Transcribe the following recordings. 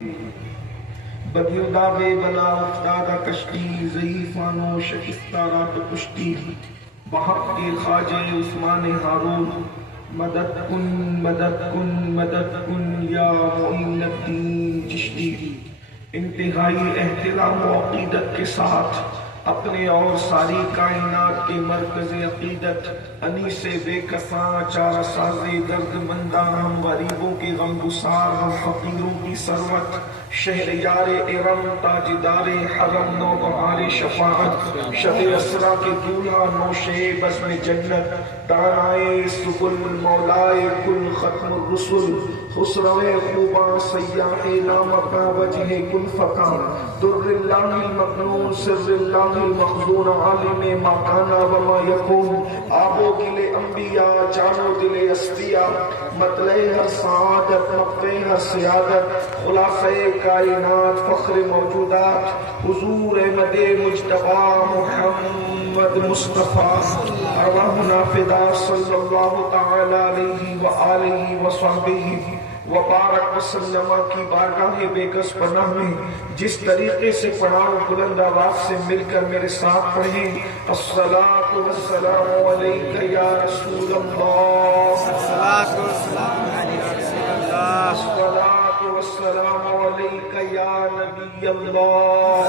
بدیودہ بے بلا افتادہ کشتی ضعیفانو شکستہ رات کشتی بحق کے خواجہ عثمان ہارون مدد کن مدد کن مدد کن یا معین الدین چشتی۔ انتہائی احترام و عقیدت کے ساتھ اپنے اور ساری کائنات کے مرکز عقیدت انیس بے کفاں چارہ ساز درد منداں ہم غریبوں کے غم گسار ہم فقیروں کی ثروت شہریار ارم تاجدار حرم نوبہار شفاعت شب اسرا کے دولہا نوشے بزم جنت دانائے سبل مولائے کل ختم الرسل خسرو خوباں سیاح نام اپنا وجہ کل فقاں در اللہ المکنون سر اللہ المخزون عالم ما کانا وما یکون آبو گل انبیاء جانو دل اسفیاء مطلع ہر سعادت مقفع ہر سیادت خلافہ کائنات فخر موجودات حضور احمد مجتبی محمد مصطفیٰ ارواحنا فدا صلی اللہ تعالی علیہ وآلہ وصحبہ وبارک وسلم کی بارگاہ بے کس پناہ میں جس طریقے سے پڑھاؤ بلند آواز سے مل کر میرے ساتھ پڑھیں الصلاۃ والسلام علیک یا رسول اللہ، الصلاۃ والسلام علیک یا نبی اللہ،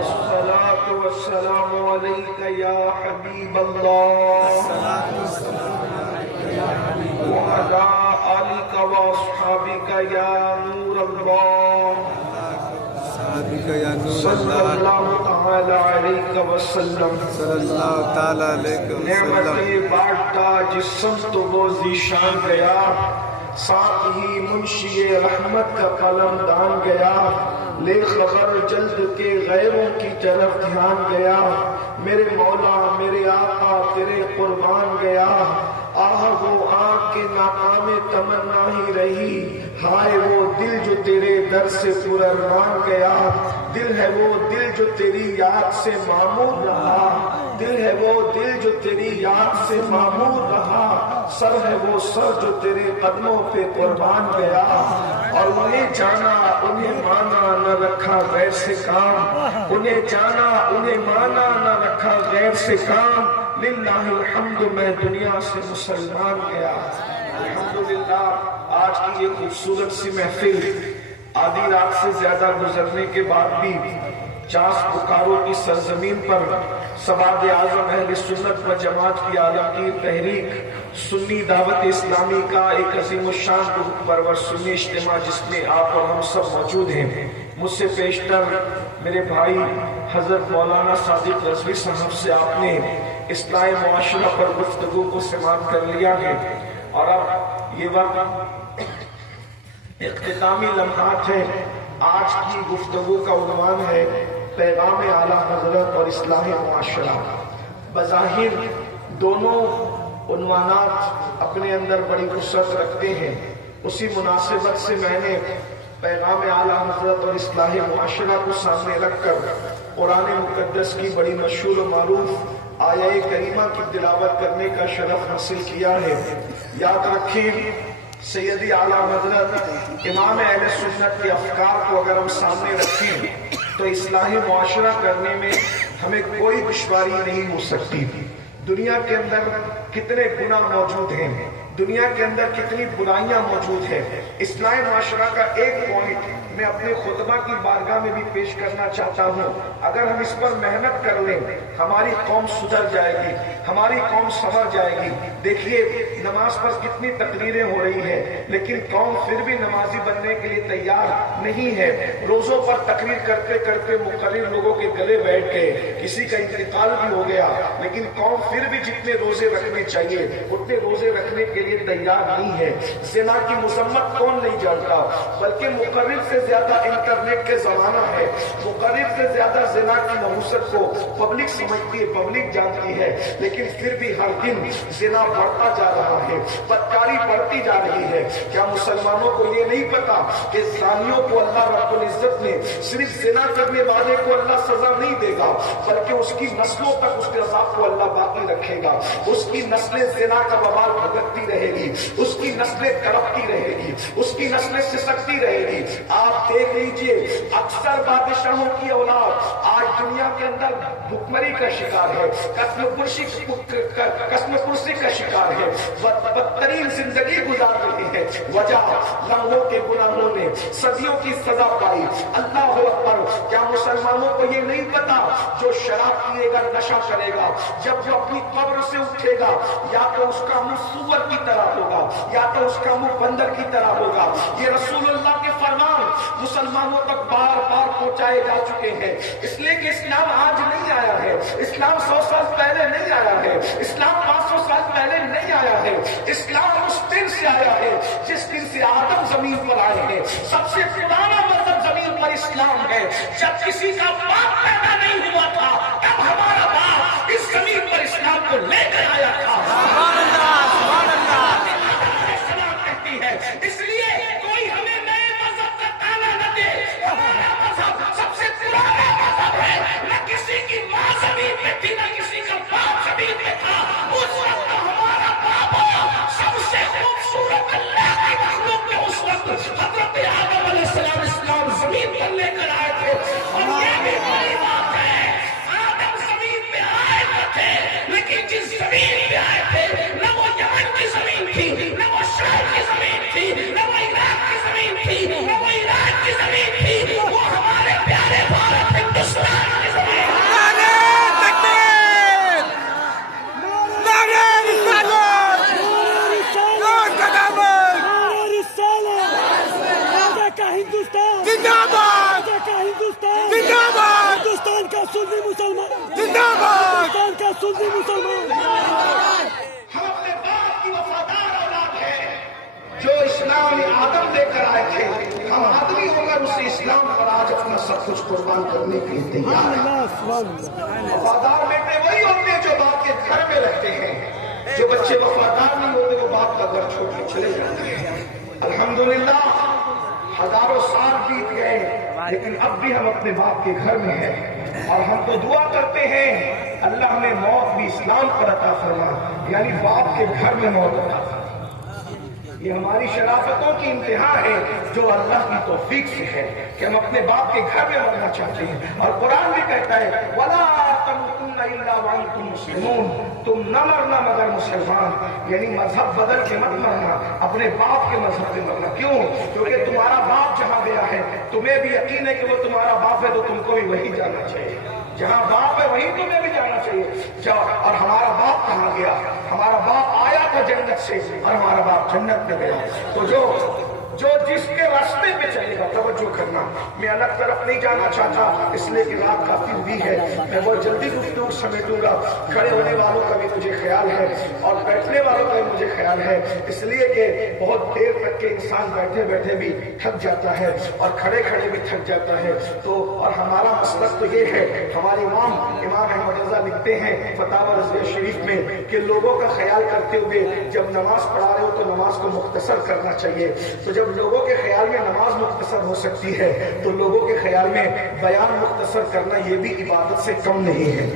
الصلاۃ والسلام علیک یا حبیب اللہ، وعلى آلك وأصحابك يا نور الله صلى الله تعالى عليك وسلم۔ صلی اللہ تعالیٰ علیہ وسلم۔ نعمت بانٹتا جس سمت وہ ذیشان گیا، ساتھ ہی منشی رحمت کا قلم دان گیا، لے خبر جلد کے غیروں کی طرف دھیان گیا، میرے مولا میرے آقا تیرے قربان گیا، آہ وہ آنکھ کے ناکام تمنا ہی رہی، ہائے وہ دل جو تیرے در سے پرارمان گیا، دل ہے وہ دل جو تیری یاد سے معمور رہا، دل ہے وہ دل جو تیری یاد سے معمور رہا، سر ہے وہ سر جو تیرے قدموں پہ قربان گیا، اور انہیں جانا انہیں مانا نہ رکھا غیر سے کام، انہیں جانا انہیں مانا نہ رکھا غیر سے کام، للہ الحمد میں دنیا سے مسلمان گیا۔ الحمدللہ آج کی یہ خوبصورت سی محفل آدھی رات سے زیادہ گزرنے کے بعد بھی چاس بکاروں کی سرزمین پر سواد اعظم اہل سنت و جماعت کی عالمگیر تحریک سنی دعوت اسلامی کا ایک عظیم الشان روح پرور سنی اجتماع جس میں آپ اور ہم سب موجود ہیں، مجھ سے پیشتر میرے بھائی حضرت مولانا صادق رضوی صاحب سے آپ نے اصلاح معاشرہ پر گفتگو کو سماعت کر لیا ہے، اور اب یہ وقت اختتامی لمحات ہے۔ آج کی گفتگو کا عنوان ہے پیغام اعلیٰ حضرت اور اصلاح معاشرہ۔ بظاہر دونوں عنوانات اپنے اندر بڑی وسعت رکھتے ہیں، اسی مناسبت سے میں نے پیغام اعلیٰ حضرت اور اصلاح معاشرہ کو سامنے رکھ کر قرآن مقدس کی بڑی مشہور و معروف آیہ کریمہ کی تلاوت کرنے کا شرف حاصل کیا ہے۔ یاد رکھیں سیدی اعلیٰ حضرت امام اہل سنت کے افکار کو اگر ہم سامنے رکھیں تو اصلاح معاشرہ کرنے میں ہمیں کوئی دشواری نہیں ہو سکتی۔ دنیا کے اندر کتنے گناہ موجود ہیں، دنیا کے اندر کتنی برائیاں موجود ہیں، اصلاح معاشرہ کا ایک پوائنٹ میں اپنے خطبہ کی بارگاہ میں بھی پیش کرنا چاہتا ہوں۔ اگر ہم اس پر محنت کر لیں ہماری قوم سدھر جائے گی، ہماری قوم سنور جائے گی۔ دیکھیے نماز پر کتنی تقریریں ہو رہی ہیں لیکن قوم پھر بھی نمازی بننے کے لیے تیار نہیں ہے۔ روزوں پر تقریر کرتے کرتے مقرر لوگوں کے گلے بیٹھ گئے، کسی کا انتقال بھی ہو گیا لیکن قوم پھر بھی جتنے روزے رکھنے چاہیے اتنے روزے رکھنے کے لیے تیار نہیں ہے۔ زنا کی مذمت کون نہیں جانتا، بلکہ مقرر سے زیادہ انٹرنیٹ کے زمانہ ہے، مقرر سے زیادہ زنا کی نحوست کو پبلک سمجھتی ہے، پبلک جانتی ہے، لیکن پھر بھی ہر دن زنا بڑھتا جا رہا ہے، بدکاری بڑھتی جا رہی ہے۔ کیا مسلمانوں کو یہ نہیں پتا کہ زانیوں کو اللہ رب العزت نے صرف زنا کرنے والے کو اللہ سزا نہیں دے گا بلکہ اس کی نسلوں تک اس کے عذاب کو اللہ باقی رکھے گا، اس کی نسلیں زنا کا وبال بھگتتی رہے گی، اس کی نسلیں ترقی رہے گی، اس کی نسلیں سسکتی رہے گی۔ آپ دیکھ لیجئے اکثر بادشاہوں کی اولاد آج دنیا کے اندر بھکمری کا شکار ہے، قسم پرسی کا شکار ہے، بدترین زندگی گزار رہی ہے۔ وجہ لمحوں کے گناہوں نے صدیوں کی سزا پائی۔ اللہ اکبر! کیا مسلمانوں کو یہ نہیں پتا جو شراب پیے گا، نشہ کرے گا، جب وہ اپنی قبر سے اٹھے گا یا تو اس کا منہ سور کی طرح ہوگا یا تو اس کا منہ بندر کی طرح ہوگا۔ یہ رسول اللہ کے فرمان مسلمانوں تک بار بار پہنچائے جا چکے ہیں، اس لیے کہ اسلام آج نہیں آیا ہے، اسلام 100 سال پہلے نہیں آیا ہے، اسلام 500 سال پہلے نہیں آیا ہے، اسلام اس دن سے آیا ہے جس دن سے آدم زمین پر آئے ہیں۔ سب سے پرانا مذہب زمین پر اسلام ہے۔ جب کسی کا باپ پیدا نہیں ہوا تھا تب ہمارا باپ اس زمین پر اسلام کو لے کر آیا تھا۔ اسلام کہتی ہے، اس لیے کوئی ہمیں نئے مذہب کا تانا نہ دے۔ ہمارا مذہب سب سے پرانا مذہب ہے، نہ کسی کی ماں زمین میں تھی نہ کسی کا باپ زمین میں تھا۔ اس وقت ہمارا بابا سب سے خوبصورت اللہ کی مخلوق میں اس وقت حضرت آدم علیہ السلام اسلام زمین پر لے کر آئے تھے۔ اور یہ بھی بڑی بات ہے، آدم زمین پہ آئے نہ تھے، لیکن جس زمین پہ آئے تھے نہ وہ یمن کی زمین تھی، نہ وہ شام کی زمین تھی، نہ وہ عراق کی زمین تھی، نہ وہ ایران کی زمین تھی، وہ ہمارے پیارے بھارت ہندوستان کی زمین تھی۔ ہندوستان کا سنی مسلمان زندہ باد، ہندوستان کا سنی مسلمان۔ ہم اپنے باپ کی وفادار اولاد ہیں جو اسلام آدم لے کر آئے تھے۔ ہم آدمی ہو کر اس اسلام پر آج اپنا سب کچھ قربان کرنے کے لیے تیار ہیں۔ وفادار بیٹے وہی ہوتے ہیں جو باپ کے گھر میں رہتے ہیں۔ جو بچے وفادار نہیں ہوتے وہ باپ کا گھر چھوڑ کے چلے جاتے ہیں۔ الحمدللہ ہزاروں سال بیت گئے لیکن اب بھی ہم اپنے باپ کے گھر میں ہیں، اور ہم تو دعا کرتے ہیں اللہ ہمیں موت بھی اسلام پر عطا فرما، یعنی باپ کے گھر میں موت عطا فرما۔ یہ ہماری شرافتوں کی انتہا ہے جو اللہ کی توفیق سے ہے کہ ہم اپنے باپ کے گھر میں مرنا چاہتے ہیں۔ اور قرآن بھی کہتا ہے وَلَا تَمُوتُنَّ إِلَّا وَأَنْتُم مُسْلِمُونَ، تم نہ مرنا مگر مسلمان، یعنی مذہب بدل کے مت مرنا، اپنے باپ کے مذہب میں مرنا۔ کیوں؟ کیونکہ تمہارا باپ جہاں گیا ہے تمہیں بھی یقین ہے کہ وہ تمہارا باپ ہے، تو تم کو بھی وہی جانا چاہیے۔ جہاں باپ ہے وہیں تمہیں بھی جانا چاہیے۔ اور ہمارا باپ کہاں گیا؟ ہمارا باپ آیا تھا جنت سے اور ہمارا باپ جنت میں گیا۔ تو جو جس کے راستے پہ چلے گا توجہ کرنا۔ میں الگ طرف نہیں جانا چاہتا اس لیے کہ رات کافی ہوئی ہے، میں بہت جلدی گفتگو سمیٹوں گا۔ کھڑے ہونے والوں کا بھی مجھے خیال ہے اور بیٹھنے والوں کا بھی مجھے خیال ہے، اس لیے کہ بہت دیر تک کے انسان بیٹھے بیٹھے بھی تھک جاتا ہے اور کھڑے کھڑے بھی تھک جاتا ہے۔ تو اور ہمارا مسلک تو یہ ہے، ہمارے امام احمد رضا لکھتے ہیں فتاوی رضویہ شریف میں کہ لوگوں کا خیال کرتے ہوئے جب نماز پڑھا رہے ہو تو نماز کو مختصر کرنا چاہیے۔ تو جب لوگوں کے خیال میں نماز مختصر ہو سکتی ہے تو لوگوں کے خیال میں بیان مختصر کرنا یہ بھی عبادت سے کم نہیں ہے۔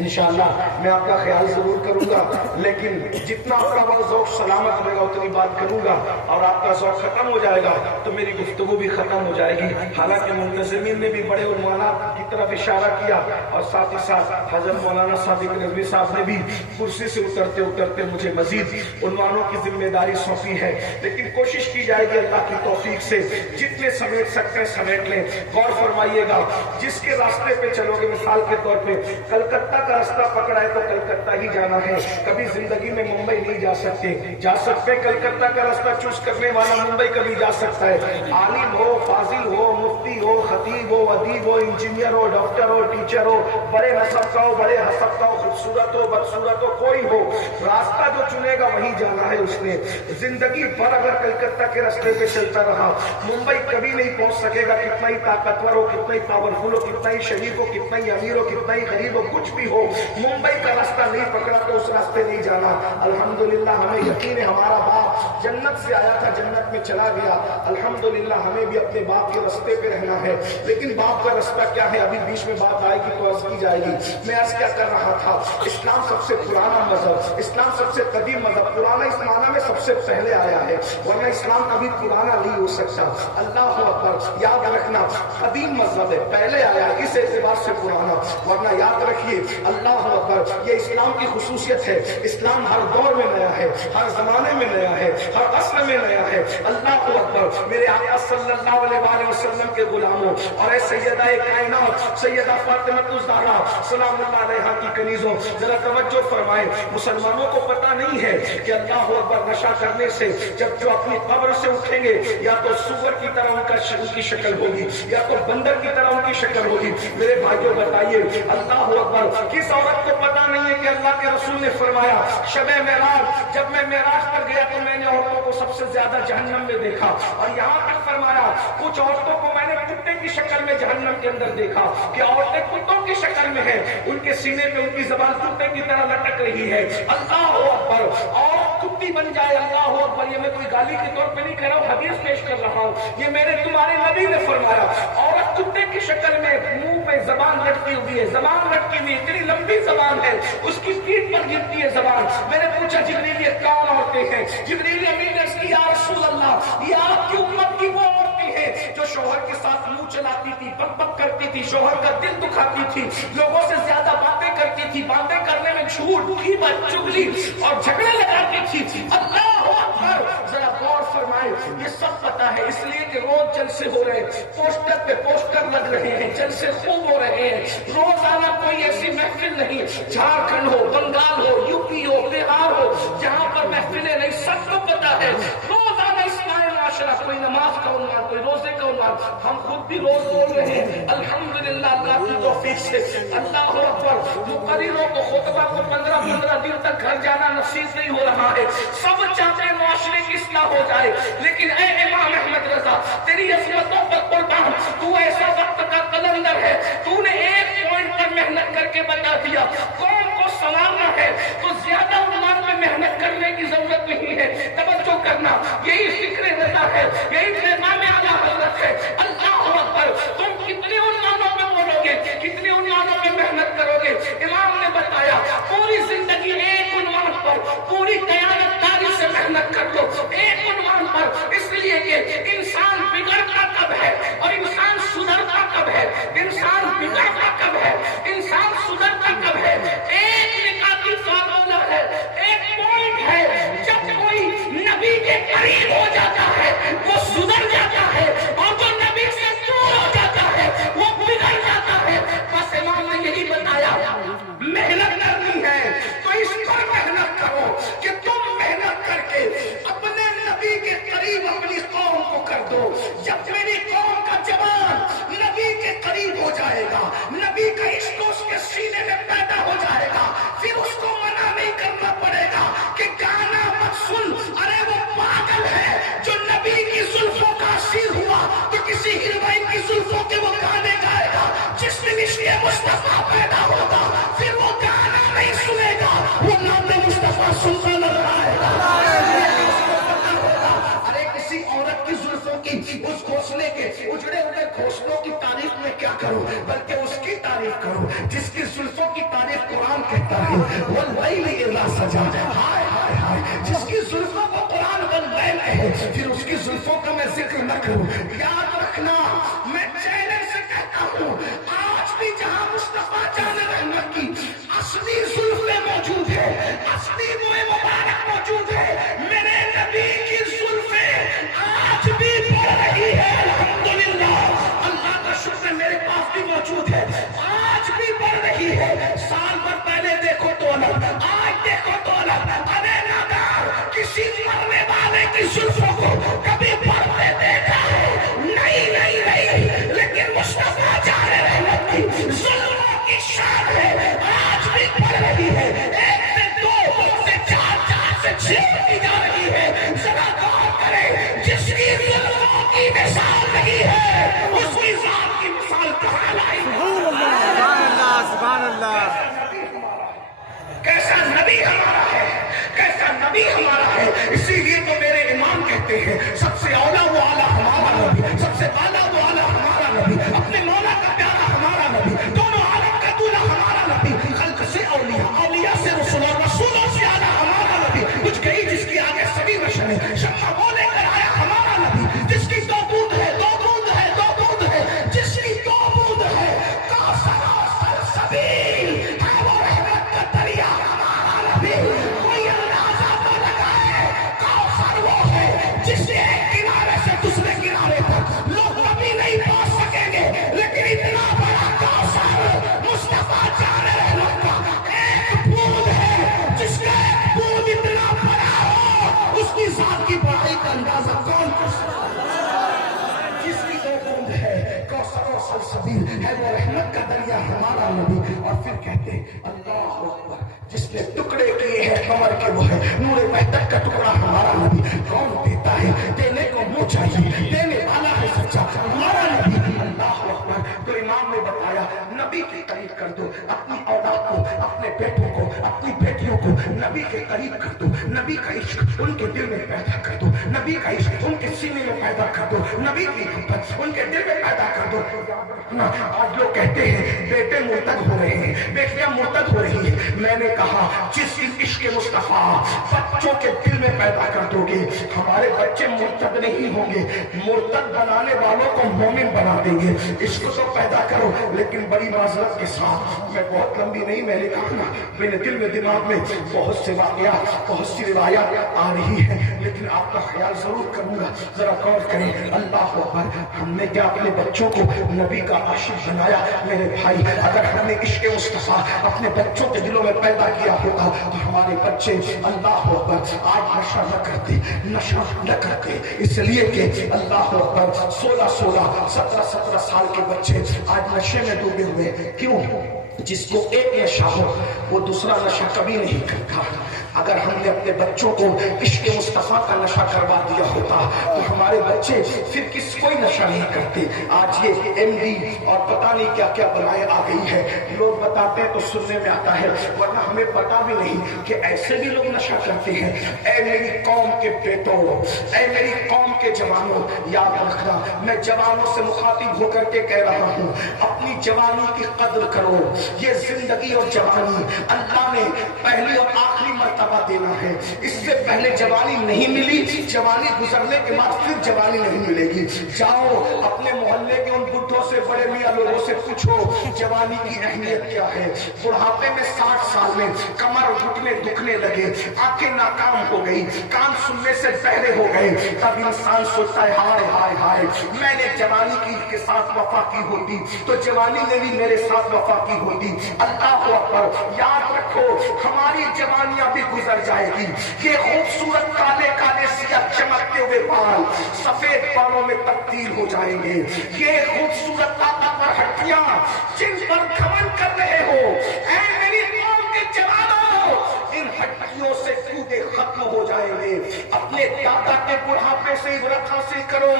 انشاءاللہ میں آپ کا خیال ضرور کروں گا، لیکن جتنا آپ کا وہ ذوق سلامت ہوگا اتنی بات کروں گا، اور آپ کا ذوق ختم ہو جائے گا تو میری گفتگو بھی ختم ہو جائے گی۔ حالانکہ منتظمین نے بھی بڑے عنوانات کی طرف اشارہ کیا، اور ساتھ ہی ساتھ حضرت مولانا صادق رضوی صاحب نے بھی کرسی سے اترتے اترتے مجھے مزید عنوانوں کی ذمہ داری سونپی ہے، لیکن کوشش کی جائے گی اللہ کی توفیق سے جتنے سمیٹ سکتے ہیں سمیٹ لیں۔ غور فرمائیے گا، جس کے راستے پہ چلو گے، مثال کے طور پہ کلکتہ کا راستہ پکڑا ہے تو کلکتہ ہی جانا ہے، کبھی زندگی میں ممبئی نہیں جا سکتے، جا سکتے کلکتہ کا راستہ چوز کرنے والا ممبئی کبھی جا سکتا ہے۔ عالم ہو، فاضل ہو، مفتی ہو، خطیب ہو، ادیب ہو، انجینئر ہو، ڈاکٹر ہو، ٹیچر ہو، بڑے نسب کا ہو، بڑے حسب کا ہو، خوبصورت ہو، بدصورت ہو، کوئی ہو، راستہ جو چنے گا وہیں جانا ہے اس نے۔ زندگی بھر اگر کلکتہ کے راستے پہ چلتا رہا ممبئی کبھی نہیں پہنچ سکے گا، کتنا ہی طاقتور ہو، کتنا ہی پاورفل ہو، کتنا ہی شریف ہو، کتنا ہی امیر ہو، کتنا ہی غریب ہو، کچھ بھی ہو، ممبئی کا راستہ نہیں پکڑا تو اس راستے نہیں جانا۔ الحمدللہ ہمیں یقین ہے ہمارا باپ جنت سے آیا تھا جنت میں چلا گیا. الحمدللہ ہمیں بھی اپنے باپ کے رستے پہ رہنا ہے. لیکن باپ کا رستہ کیا ہے؟ ابھی بیچ میں بات آئے گی تو عرض کی جائے گی. میں عرض کیا کر رہا تھا، اسلام سب سے پرانا مذہب، اسلام سب سے قدیم مذہب، پرانا اس معنی میں سب سے پہلے آیا ہے، ورنہ اسلام کبھی پرانا نہیں ہو سکتا. اللہ اکبر. یاد رکھنا قدیم مذہب ہے، پہلے آیا ہے، اس اعتبار سے پرانا. ورنہ یاد رکھیے اللہ اکبر، یہ اسلام کی خصوصیت ہے. اسلام ہر دور میں نیا ہے، ہر زمانے میں نیا ہے، ہر عصر میں نیا ہے. اللہ اکبر. میرے آقا صلی اللہ علیہ وسلم کے غلاموں اور اے سیدہ کائنات سیدہ فاطمہ الزہرا سلام اللہ علیہا کی کنیزوں، ذرا توجہ فرمائیں. مسلمانوں کو پتہ نہیں ہے کہ اللہ اکبر نشہ کرنے سے جب جو اپنی قبر سے اٹھیں گے یا تو سور کی طرح ان کی شکل ہوگی یا تو بندر کی طرح ان کی شکل ہوگی. میرے بھائیوں بتائیے اللہ اکبر کس عورت کو پتہ نہیں ہے کہ اللہ کے رسول نے فرمایا شب معراج، جب میں معراج پر گیا تو میں نے عورتوں کو سب سے زیادہ جہنم میں دیکھا، اور یہاں تک فرمایا کچھ عورتوں کو میں نے کتے کی شکل میں جہنم کے اندر دیکھا کہ عورتیں کتوں کی شکل میں ہیں، ان کے سینے پہ ان کی زبان کتے کی طرح لٹک رہی ہے. اللہ اکبر. اور کتی بن جائے. اللہ اکبر. یہ میں کوئی گالی کے طور پہ نہیں کہہ رہا ہوں، حدیث پیش کر رہا ہوں. یہ میرے تمہارے نبی نے فرمایا عورت کتے کی شکل میں منہ پہ زبان لٹکی ہوئی ہے، زبان لٹکی ہوئی، اتنی لمبی زبان ہے، اس کی پیٹھ پر گرتی ہے زبان. میں نے پوچھا جبریل یہ کون عورتیں ہیں؟ جبریل امین نے اس کی یا رسول اللہ یہ آپ کی امت کی وہ عورتیں ہیں جو شوہر کے ساتھ منہ چلاتی تھی، بک بک کرتی تھی، شوہر کا دل دکھاتی تھی، لوگوں سے زیادہ باتیں کرتی تھی، باتیں کرنے میں جھوٹ، غیبت، چغلی اور جھگڑے لگاتی تھی. اللہ اکبر. ذرا غور فرمائے. یہ سب پتا ہے اس لیے کہ روز جلسے ہو رہے ہیں، پوسٹر پہ پوسٹر لگ رہے ہیں، جلسے خوب ہو رہے ہیں. روزانہ کوئی ایسی محفل نہیں، جھارکھنڈ ہو، بنگال ہو، یو پی ہو، بہار ہو، جہاں پر محفلیں نہیں. سب کو پتا ہے روزانہ اسلامی معاشرہ، کوئی نماز کا عنوان، کوئی روزے کا عنوان. ہم خود بھی روز بول رہے ہیں الحمدللہ اللہ کی توفیق سے. اللہ اکبر. مقرروں کو خطبہ کو 15 دن تک گھر جانا نصیب نہیں ہو رہا ہے. سب چاہتے ہیں معاشرے کی اصلاح ہو جائے، لیکن اے امام احمد رضا تیری عظمتوں پر قربان، تو ایسا وقت کا قلندر ہے، تو نے ایک پوائنٹ پر محنت کر کے بتا دیا. قوم کو سنوارنا ہے تو زیادہ عنوان میں محنت کرنے کی ضرورت نہیں ہے. توجہ کرنا، یہی فکر رضا ہے، یہی پیغام اعلیٰ حضرت ہے. اللہ اکبر. تم کتنے عنوانوں میں بولو گے، کتنے عنوانوں میں محنت کرو گے؟ امام نے بتایا پوری زندگی ایک عنوان پر، پوری قیادت داری سے محنت کر لو ایک عنوان پر. اس لیے کہ انسان بگڑتا کب ہے اور انسان سدھرتا کب ہے، انسان بگڑتا کب ہے، انسان سدھرتا کب ہے. ایک نکاتی فارمولا ہے، ایک پوائنٹ ہے. جب کوئی نبی کے قریب ہو جاتا ہے وہ سدھر جاتا ہے، اور جو نبی سے دور ہو جاتا ہے وہ بگڑ جاتا ہے. بس امام نے یہی بتایا محنت کرنی ہے تو اس پر محنت کرو کہ تم محنت کر کے اپنے نبی کے قریب اپنی قوم کو کر دو. جب میری قوم کا جوان نبی کے قریب ہو جائے گا، نبی کا عشق اس کے سینے میں پیدا ہو جائے گا، پھر اس کو منع نہیں کرنا پڑے گا کہ گانا مت سن. ارے وہ پاگل ہے جو نبی کی زلفوں کا اسیر ہوا تو کسی ہیروئن کی زلفوں کے وہ گانے گائے گا. جس دن عشق مصطفیٰ پیدا ہوگا پھر وہ گانا نہیں سنے گا، وہ نام مصطفیٰ سنتا نظر آئے گا. ارے کسی عورت کی زلفوں کی اس گھونسلے کے اجڑے ہوئے گھونسلوں کی تعریف میں کیا کروں، بلکہ اس کی تعریف کروں جس کی زلفوں کی تعریف قرآن کہتا ہے واللیل اذا سجا. ہائے ہائے ہائے. جس کی زلفوں کو قرآن واللیل کہے پھر اس کی زلفوں کا میں ذکر نہ کروں. یاد رکھنا میں چیلنج سے کہتا ہوں آج بھی جہاں مصطفیٰ جان رحمت کی اصلی زلفیں موجود ہے، اصلی موئے مبارک موجود ہے، میرے نبی کی زلفیں آج بھی بڑھ رہی ہے. الحمدللہ. اللہ کا شکر میرے پاس بھی موجود ہے، آج بھی بڑھ رہی ہے. سال بھر پہلے دیکھو تو الگ، آج دیکھو تو الگ. ارے نادار کسی مرنے والے کی زلفوں کو کبھی بڑھتے دیکھا ہے؟ نہیں نہیں نہیں. لیکن مصطفیٰ جان رحمت کی زلفوں کی شان ہے، آج بھی بڑھ رہی ہے. ایک سے دو، دو سے چار، چار سے چھ کی جا رہی ہے. ذرا غور کریں جس کی زلفوں کی مثال نہیں ہے اس کی ذات کی مثال کہاں لائی؟ سبحان اللہ سبحان اللہ. کیسا نبی ہمارا ہے، کیسا نبی ہمارا ہے. اسی لیے تو میرے کہتے ہیں سب سے اولا وہ اعلیٰ ہمارا نبی، سب سے بالا وہ اعلیٰ ہمارا نبی، اپنے مولا کا پیارا ہمارا نبی، دونوں عالم کا دولا ہمارا نبی، خلق سے اولیاء، اولیاء سے رسول اور رسولوں سے اعلیٰ ہمارا نبی، کچھ گئی جس کی آگے سبھی روشن ہے، شمع وہ لے کر آیا ہمارا نبی، جس کی دو بوند ہے، دو بوند ہے، دو بوند ہے، جس کی دو بوند ہے، کوثر و سلسبیل ہے وہ رحمت کا دریا ہمارا نبی، کوئی اندازہ تو لگائے، کوثر وہ ہے جس سے ایک کنارے سے دوسرے کنارے تک لوگ کبھی نہیں پہنچ سکیں گے، لیکن اتنا بڑا کوثر مصطفیٰ جان رحمت کا ایک بوند ہے، جس کا ایک بوند اتنا بڑا ہو، اس کی ذات کی بڑائی کا اندازہ کون کر سکتا ہے؟ جس کی دو بوند ہے، کوثر و سلسبیل ہے وہ رحمت کا دریا ہمارا نبی، اور پھر کہتے ہیں اللہ اکبر، جس نے ٹکڑے کیے ہیں کمر کے وہ ہے نور وحدت کا ٹکڑا ہمارا نبی، کون دیتا ہے؟ دینے کو منہ چاہیے، دینے والا ہے سچا ہمارا نبی، اللہ اکبر۔ تو امام نے بتایا نبی کے قریب کر دو اپنی اولاد کو، اپنے بیٹوں کو، اپنی بیٹیوں کو نبی کے قریب کر دو، نبی کا عشق ان کے دل میں پیدا کر دو، نبی کا عشق ان کے سینے میں پیدا کر دو، نبی کی محبت ان کے دل میں پیدا کر دو۔ آج لوگ کہتے ہیں بیٹے مرتد ہو رہے ہیں، بیٹیاں مرتد ہو رہی ہیں، میں نے کہا جس عشق مصطفیٰ بچوں کے دل میں پیدا کر دو گے، ہمارے بچے مرتد نہیں ہوں گے، مرتد بنانے والوں کو مومن بنا دیں گے۔ عشق تو پیدا کرو، لیکن بڑی معذرت کے ساتھ، میں بہت لمبی نہیں، میں نے کہا نا میرے دل میں دماغ میں بہت سے واقعات، بہت سی روایات آ رہی ہیں، لیکن آپ کا خیال ضرور کروں گا، ذرا غور کریں۔ اللہ اکبر، ہم نے کیا اپنے بچوں کو نبی کا عاشق بنایا؟ میرے بھائی، اگر ہم نے عشق مصطفیٰ اپنے بچوں کے دلوں میں پیدا کیا ہوتا تو ہمارے بچے اللہ اکبر آج نشہ نہ کرتے، نشہ نہ کرتے، اس لیے کہ اللہ اکبر 16 17 سال کے بچے آج نشے میں ڈوبے ہوئے۔ کیوں؟ جس کو ایک نشہ ہو وہ دوسرا نشہ کبھی نہیں کرتا۔ اگر ہم نے اپنے بچوں کو عشق مصطفیٰ کا نشہ کروا دیا ہوتا تو ہمارے بچے پھر کوئی نشہ نہیں کرتے۔ آج یہ ایم ڈی اور پتہ نہیں کیا کیا بلائیں آ گئی ہے، لوگ بتاتے ہیں تو سننے میں آتا ہے، ورنہ ہمیں پتا بھی نہیں کہ ایسے بھی لوگ نشہ کرتے ہیں۔ اے میری قوم کے بیٹوں، اے میری قوم کے جوانوں، یاد رکھنا، میں جوانوں سے مخاطب ہو کر کے کہہ رہا ہوں، اپنی جوانی کی قدر کرو۔ یہ زندگی اور جوانی اللہ نے پہلی اور آخری مرتبہ دینا ہے، اس سے پہلے جوانی نہیں ملی، جوانی گزرنے کے بعد پھر جوانی نہیں ملے گی۔ جاؤ اپنے محلے کے ان بڈھوں سے، بڑے میاں لوگوں سے پوچھو جوانی کی اہمیت کیا ہے۔ بڑھاپے میں 60 سال میں کمر گھٹنے دکھنے لگے، آنکھیں ناکام ہو گئی، کان سننے سے بہرے ہو گئے، تب انسان سوچتا ہے ہائے ہائے ہائے، میں نے جوانی کی کے ساتھ وفا کی ہوتی تو جوانی نے بھی میرے ساتھ وفا کی ہوتی۔ اللہ اکبر، یاد رکھو ہماری جوانیاں بھی گزر جائے گی، یہ خوبصورت کالے کالے سیاہ چمکتے ہوئے بال سفید بالوں میں تبدیل ہو جائیں گے، یہ خوبصورت طاقتور ہڈیاں جن پر گھمنڈ کر رہے ہو، اے میری قوم کے جوانوں، ان ہڈیوں سے کودے ختم ہو جائیں گے۔ اپنے دادا کے بڑھاپے سے عبرت حاصل کرو،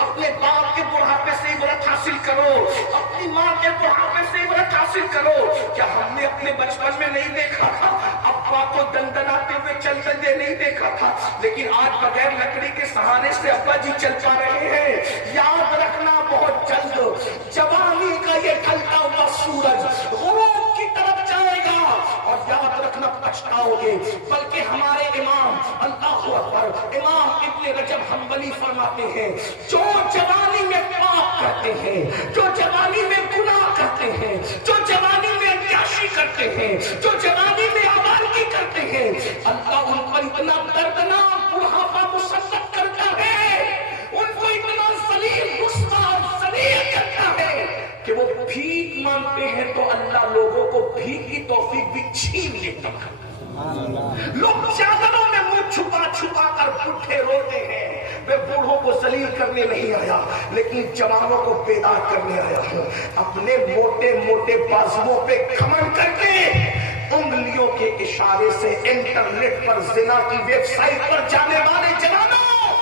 اپنے باپ کے بڑھاپے سے عبرت حاصل کرو، اپنی ماں کے بڑھاپے سے عبرت حاصل کرو۔ کیا ہم نے اپنے بچپن میں نہیں دیکھا تھا ابا کو دندناتے ہوئے چلتے ہوئے نہیں دیکھا تھا، لیکن آج بغیر لکڑی کے سہارے سے ابا جی چل پا رہے ہیں۔ یاد رکھنا بہت جلد جوانی کا یہ ڈھلتا ہوا سورج غروب کی طرف جائے گا، اور یاد رکھنا پچھتاؤ گے۔ بلکہ ہمارے امام اللہ اکبر امام ابن رجب حنبلی فرماتے ہیں، جو جوانی میں پاپ کرتے ہیں، جو جوانی میں گناہ کرتے ہیں، جو جوانی میں عیاشی کرتے ہیں، جو جوانی میں آوارگی کرتے ہیں، اللہ ان پر اتنا دردناک بڑھاپا مسلط کرتا ہے، ان کو اتنا ذلیل رسوا اور ذلیل کرتا ہے کہ وہ بھیک مانگتے ہیں تو اللہ لوگوں کو بھیک کی توفیق بھی چھین لیتا ہے۔ لوگ چادروں میں منہ چھپا چھپا کر بڈھے روتے ہیں، میں بوڑھوں کو ذلیل کرنے نہیں آیا لیکن جوانوں کو بیدار کرنے آیا ہوں۔ اپنے موٹے موٹے بازوؤں پہ گھمنڈ کر کے انگلیوں کے اشارے سے انٹرنیٹ پر زنا کی ویب سائٹ پر جانے والے جوانوں،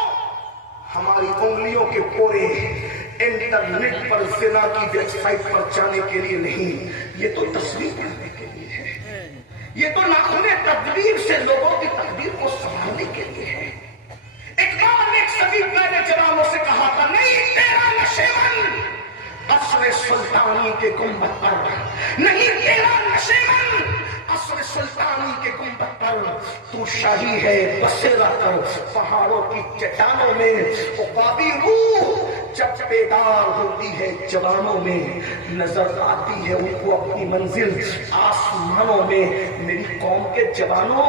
ہماری انگلیوں کے پورے انٹرنیٹ پر زنا کی ویب سائٹ پر جانے کے لیے نہیں، یہ تو تصویر پڑھنے کے لیے ہے، یہ تو ناخن تدبیر سے لوگوں کی تقدیر کو سنبھالنے کے لیے ہے۔ اقبال نے ایک صدی پہلے جوانوں سے کہا تھا نہیں تیرا نشیمن عصر سلطانی کے گنبد پر، نہیں تیرا نشیمن عصر سلطانی کے گنبد پر، تو شاہی ہے بسیرا کر پہاڑوں کی چٹانوں میں، عقابی روح جب بیدار ہوتی ہے جوانوں میں، نظر آتی ہے ان کو اپنی منزل آسمانوں میں۔ میری قوم کے جوانوں،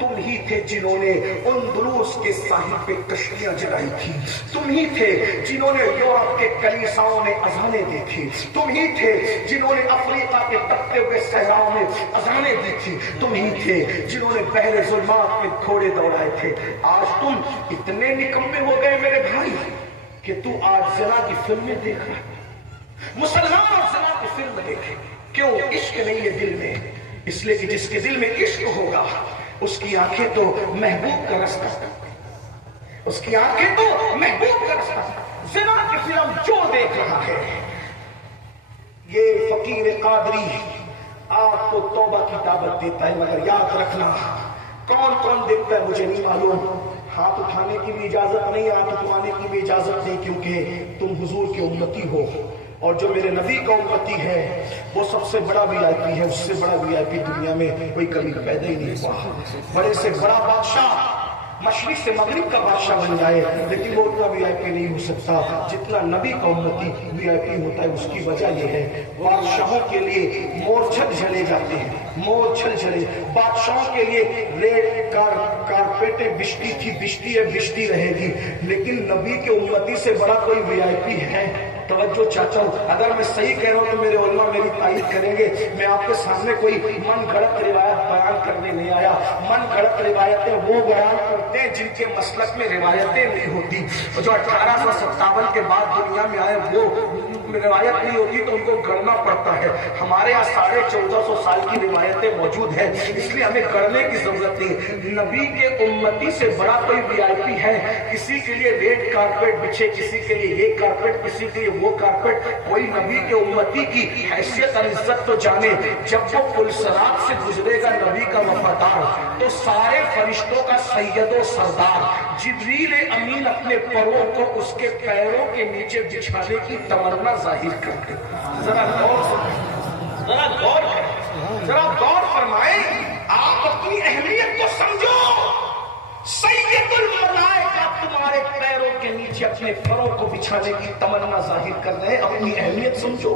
تم ہی تھے جنہوں نے اندلس کے ساحل پہ کشتیاں جلائی تھی، تم ہی تھے جنہوں نے یورپ کے کلیساؤں میں اذانیں دی تھی، تم ہی تھے جنہوں نے افریقہ کے تپتے ہوئے صحراؤں میں اذانیں دی تھی، تم ہی تھے جنہوں نے بحر ظلمات میں گھوڑے دوڑائے تھے۔ آج تم اتنے نکمے ہو گئے میرے بھائی کہ تو آج زنا کی فلمیں دیکھ رہا ہے، مسلمان اور زنا کی فلم دیکھے۔ کیوں؟ عشق نہیں ہے دل میں، اس لیے کہ جس کے دل میں عشق ہوگا اس کی آنکھیں تو محبوب کا رستہ، اس کی آنکھیں تو محبوب کا رستہ۔ زنا کی فلم جو دیکھ رہا ہے، یہ فقیر قادری آپ کو توبہ کی دعوت دیتا ہے، مگر یاد رکھنا کون کون دیکھتا ہے مجھے نہیں معلوم، ہاتھ اٹھانے کی بھی اجازت نہیں، ہاتھ اٹھانے کی بھی اجازت نہیں، کیونکہ تم حضور کے امتی ہو، اور جو میرے نبی کا امتی ہے وہ سب سے بڑا وی آئی پی ہے، اس سے بڑا وی آئی پی دنیا میں کوئی کبھی پیدا ہی نہیں ہوا۔ بڑے سے بڑا بادشاہ مشرق سے مغرب کا بادشاہ بن جائے لیکن وہ اتنا وی آئی پی نہیں ہو سکتا جتنا نبی کا امتی وی آئی پی ہوتا ہے۔ اس کی وجہ یہ ہے بادشاہوں کے لیے مورچھل جھلے جاتے ہیں، مورچھل جھلے، بادشاہوں کے لیے ریڈ کارپیٹیں بچتی تھی، بچتی ہے، بچتی رہے گی، لیکن نبی کے امتی سے بڑا کوئی وی آئی پی ہے؟ توجہ چاہتا ہوں، اگر میں صحیح کہہ رہا ہوں تو میرے علماء میری تائید کریں گے۔ میں آپ کے سامنے کوئی من گھڑت روایت بیان کرنے نہیں آیا، من گھڑت روایتیں وہ بیان کرتے ہیں جن کے مسلک میں روایتیں نہیں ہوتی، جو 1857 کے بعد دنیا میں آئے وہ روایت نہیں ہوتی تو ان کو گڑنا پڑتا ہے۔ ہمارے یہاں 1450 سال کی روایتیں موجود ہیں، اس لیے ہمیں گڑنے کی ضرورت نہیں۔ نبی کے امتی سے بڑا کوئی وی آئی پی ہے؟ کسی کے لیے ریڈ کارپیٹ بچھے، کسی کے لیے یہ کارپیٹ، کسی کے لیے وہ کارپیٹ، کوئی نبی کے امتی کی حیثیت اور عزت تو جانے۔ جب وہ پلسرات سے گزرے گا نبی کا وفادار تو سارے فرشتوں کا سید و سردار جبریل امین اپنے پروں کو اس کے پیروں کے نیچے بچھانے کی تمنا ظاہر کرتے۔ ذرا غور فرمائیں، آپ اپنی اہمیت کو سمجھو۔ سید الملائکہ تمہارے پیروں کے نیچے اپنے پروں کو بچھانے کی تمنا ظاہر کر رہے ہیں، اپنی اہمیت سمجھو۔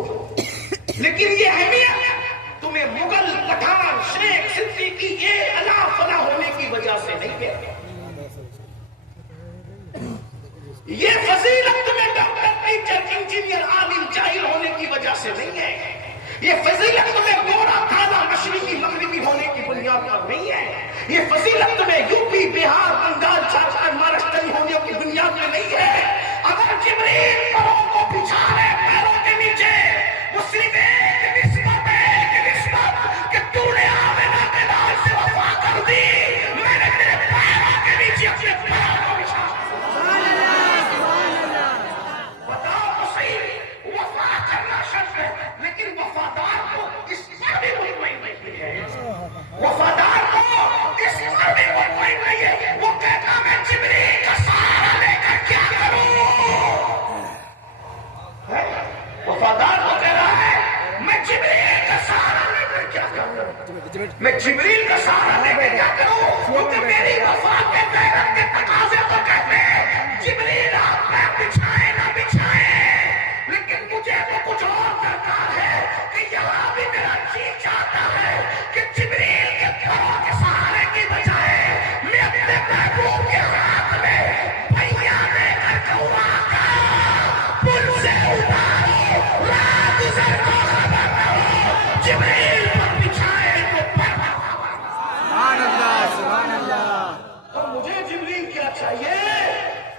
لیکن یہ اہمیت تمہیں مغل، پٹھان، شیخ، صدیقی یہ الا فلا ہونے کی وجہ سے نہیں ہے، یہ فضیلت تمہیں ڈاکٹر، ٹیچر، انجینئر، عالم، جاہل ہونے کی وجہ سے نہیں ہے، یہ فضیلت تمہیں گورا، کالا، مشرقی، مغربی ہونے کی بنیاد پر نہیں ہے، یہ فضیلت تمہیں یو پی، بہار، بنگال، جھارکھنڈ، مہاراشٹر ہونے کی بنیاد میں نہیں ہے۔ اگر جبریل پروں کو بچھا رہے پیروں کے نیچے، وہ صرف ایک نسبت ہے، ایک نسبت کہ تو نے آمنہ کے لال سے وفا کر دی، میں نے تیرے پیروں کے نیچے اپنے پیروں کو بچھا۔ بتاؤ تو صحیح، وفا کرنا شرط ہے لیکن وفادار کو اس پر بھی مطمئن نہیں ہے، وفادار کو اس پر بھی مطمئن نہیں ہے۔ وہ کہتا میں جبریل کا سہارا لے کر کیا کروں؟ وفادار کو کہہ رہا ہے میں جبریل کا سہارا لے کر کیا کروں، میں جبریل کا سہارا لے کر کیا کروں، کیونکہ میری وفا کے غیرت کے تقاضے تو کہتے ہیں جبریل آپ میں بچھائے نہ بچھائے، لیکن مجھے تو کچھ اور درکار ہے کہ یہاں بھی میرا جی چاہتا ہے کہ جبریل کے پروں کے سہارے کی بجائے میں اپنے محبوب کے ہاتھ میں پہیا دے کر کہوں آقا پل سے اتارو، راہ گزر کو خبر نہ ہو، جبریل پر بچھائے تو پر سبحان اللہ، سبحان اللہ۔ اور مجھے جبریل کیا چاہیے؟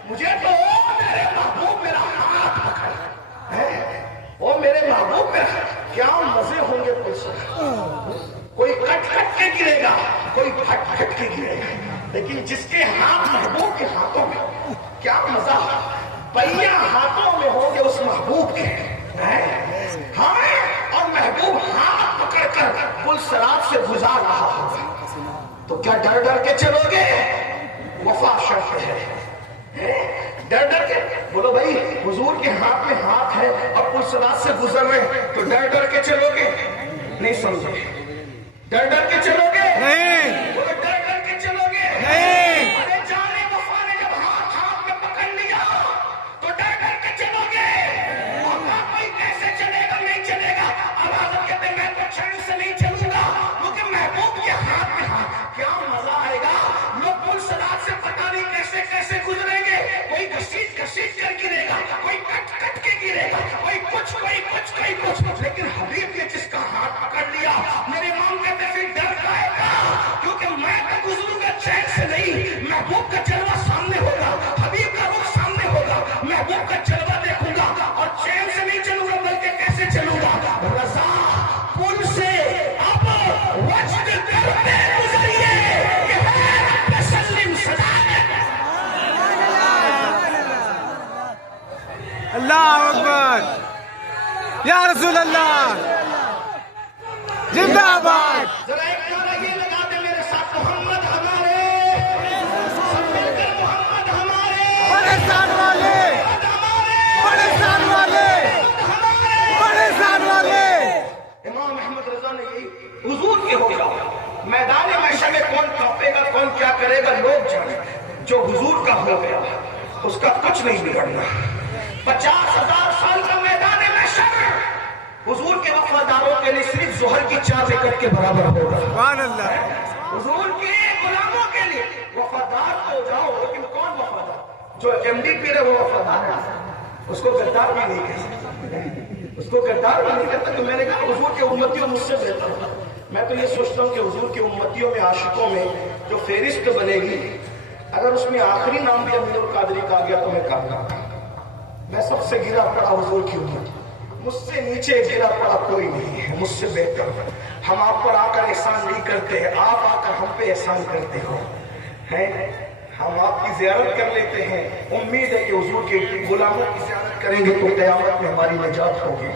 مجھے تو میرے محبوب میرا ہاتھ پکڑ ہے، وہ میرے محبوب میرا، کیا مزے ہوں گے کوئی کٹ کٹ کے گرے گا، کوئی پھٹ پھٹ کے گرے گا، لیکن جس کے ہاتھ محبوب کے ہاتھوں میں کیا مزہ، پہیا ہاتھوں میں ہوں گے اس محبوب کے، ہاں، اور محبوب ہاتھ پکڑ کر پل صراط سے گزار رہا ہوگا تو کیا ڈر ڈر کے چلو گے؟ وفا شرط ہے، ڈر ڈر کے بولو بھائی حضور کے ہاتھ میں ہاتھ ہے اور پلسرات سے گزر رہے تو ڈر ڈر کے چلو گے؟ نہیں سمجھے؟ ڈر ڈر کے چلو گے؟ نہیں بولو ڈر ڈر کے چلو گے؟ نہیں ارے جانے وفا نے جب ہاتھ میں پکڑ لیا تو ڈر ڈر کے چلو گے؟ کوئی کیسے چلے گا؟ نہیں چلے گا. آواز کہتے میں تو چین سے نہیں چلوں گا کیونکہ محبوب کے ہاتھ میں ہاتھ. کیا مزہ آئے گا. لوگ پلسرات سے پتہ نہیں کیسے کیسے گزریں گے. کوئی گھسیٹ گھسیٹ کر گرے گا, کوئی کٹ کٹ کے گرے گا, کوئی کچھ کوئی کچھ کوئی کچھ. لیکن حبیب نے جس کا ہاتھ پکڑ لیا میرے امام کہتے پھر ڈر جائے گا کیونکہ میں تو گزروں گا چین سے نہیں. محبوب کا جلوہ سامنے ہوگا, حبیب کا رخ سامنے ہوگا, محبوب کا جلوہ دیکھوں گا اور چین سے نہیں چلوں گا بلکہ کیسے چلوں گا. رضا پل سے اب وجد کرتے گزریے کہ ہے تسلیم صداقت. اللہ اکبر یا رسول اللہ زندہ باد. ذرا ایک نعرہ یہ لگا دے میرے ساتھ, محمد ہمارے, سب مل کر محمد ہمارے, پاکستان والے, پاکستان والے, پاکستان والے. امام احمد رضا نے یہی حضور کے ہوگا. میدان محشر میں کون کاپے گا کون کیا کرے گا لوگ جانے. جو حضور کا ہو گیا اس کا کچھ نہیں بگڑنا. 50,000 سال کا میدان محشر حضور کے وفاداروں کے لیے صرف ظہر کی 4 رکعت کے برابر ہوگا. سبحان اللہ. حضور کے غلاموں کے لیے وفادار تو جاؤ, لیکن کون وفادار؟ جو ایم ڈی پی رہے وہ وفادار ہے, اس کو غدار بھی نہیں کہہ سکتا, اس کو غدار بھی نہیں کہتا. تو میں نے کہا حضور کے امتیوں مجھ سے بہتر ہے. میں تو یہ سوچتا ہوں کہ حضور کے امتیوں میں عاشقوں میں جو فہرست بنے گی اگر اس میں آخری نام بھی امین القادری کا آ گیا تو میں کام کرتا. میں سب سے گرا پڑا حضور کی امت, مجھ سے نیچے گرا پڑا کوئی نہیں ہے مجھ سے بہتر. ہم آپ پر آ کر احسان نہیں کرتے, آپ آ کر ہم پہ احسان کرتے ہو. ہم آپ کی زیارت کر لیتے ہیں, امید ہے کہ حضور کے غلاموں کی زیارت کریں گے تو قیامت میں ہماری نجات ہوگی.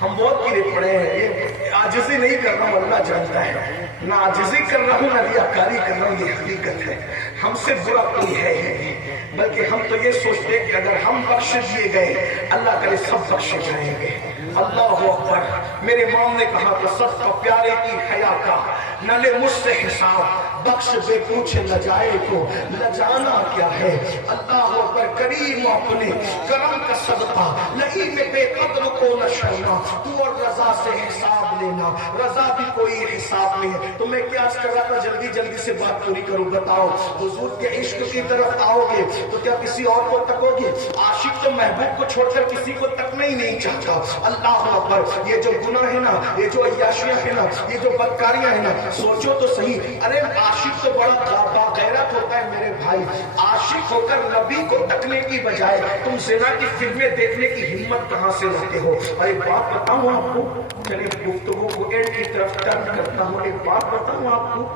ہم بہت گرے پڑے ہیں, یہ عاجزی نہیں کر رہا ہوں, اللہ جانتا ہے, نہ عاجزی کر رہا ہوں نہ ریاکاری کر رہا ہوں, یہ حقیقت ہے. ہم سے برا کوئی ہے ہی نہیں, بلکہ ہم تو یہ سوچتے کہ اگر ہم بخش دیے گئے اللہ کرے سب بخشے جائیں گے. اللہ اکبر. میرے امام نے کہا کہ سب کا پیارے کی حیا کا نہ لے مجھ سے حساب, بخش بے پوچھے نہ جائے تو لجانا کیا ہے. اللہ اکبر. کریم اپنے کرم کا صدقہ نہیں میں بے قدر کو نہ چھوڑنا, تو اور رضا سے حساب لینا, رضا بھی کوئی حساب نہیں ہے. تو میں کیا کر رہا تھا, جلدی جلدی سے بات پوری کروں. بتاؤ حضور کے عشق کی طرف آؤ گے تو کیا کسی اور کو تکو گے؟ عاشق تو محبوب کو چھوڑ کر کسی کو تکنا ہی نہیں چاہتا. اللہ اکبر. یہ جو گناہ ہے نا, یہ جو عیاشیاں ہیں نا, یہ جو بدکاریاں ہیں نا, سوچو تو صحیح. ارے عاشق تو بڑا باغیرت ہوتا ہے میرے بھائی. عاشق ہو کر نبی کو تکنے کی بجائے تم زنا کی فلمیں دیکھنے کی ہمت کہاں سے لاتے ہو؟ اور ایک بات بتاؤں آپ کو, چلیے گفتگو کو اینڈ کی طرف ٹرن کرتا ہوں. ایک بات بتاؤں آپ کو,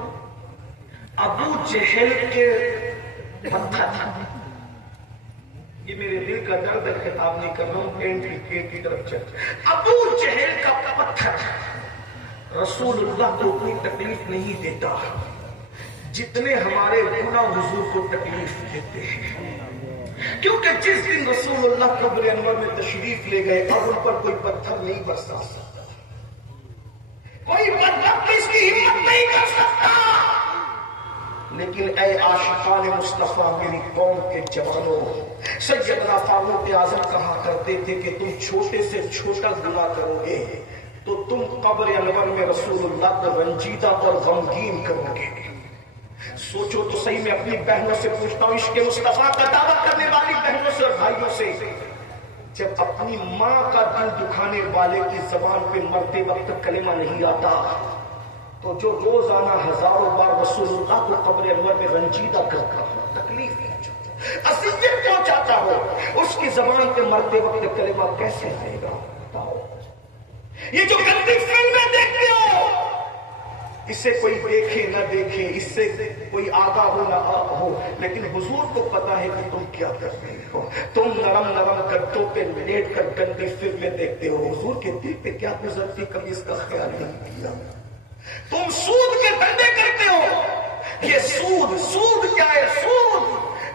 ابو جہل کے پتھر, یہ میرے دل کا درد ہے, خطاب نہیں کر رہا ہوں, اینڈ کی طرف چل. ابو جہل کا پتھر رسول اللہ کو کوئی تکلیف نہیں دیتا جتنے ہمارے گناہ حضور کو تکلیف دیتے ہیں. کیونکہ جس دن رسول اللہ قبر انور میں تشریف لے گئے اب ان پر کوئی پتھر نہیں برسا سکتا, کوئی بدبخت اس کی ہمت نہیں کر سکتا. لیکن اے عاشقان مصطفیٰ میری قوم کے جوانوں, سیدنا فاروق اعظم کہا کرتے تھے کہ تم چھوٹے سے چھوٹا گناہ کرو گے تو تم قبر انور میں رسول اللہ کو رنجیدہ اور غمگین کرو گے. سوچو تو صحیح. میں اپنی بہنوں سے پوچھتا ہوں, عشق مصطفیٰ کا دعویٰ کرنے والی بہنوں سے اور بھائیوں سے, جب اپنی ماں کا دل دکھانے والے کی زبان پہ مرتے وقت کلمہ نہیں آتا تو جو روزانہ ہزاروں بار رسول اللہ کو قبر انور میں رنجیدہ کرتا ہو, تکلیف پہنچاتا, اذیت پہنچاتا ہو, اس کی زبان پہ مرتے وقت کلمہ کیسے آئے گا؟ بتاؤ. یہ جو گندی فلمیں دیکھتے ہو, اسے کوئی دیکھے نہ دیکھے, اس سے کوئی آگاہ ہو نہ ہو, لیکن حضور کو پتا ہے کہ تم کیا کر رہے ہو. تم نرم نرم گدوں پہ لیٹ کر گندی فلمیں دیکھتے ہو, حضور کے دل پہ کیا گزرتی کبھی اس کا خیال نہیں کیا. تم سود کے دھندے کرتے ہو. یہ سود کیا ہے؟ سود,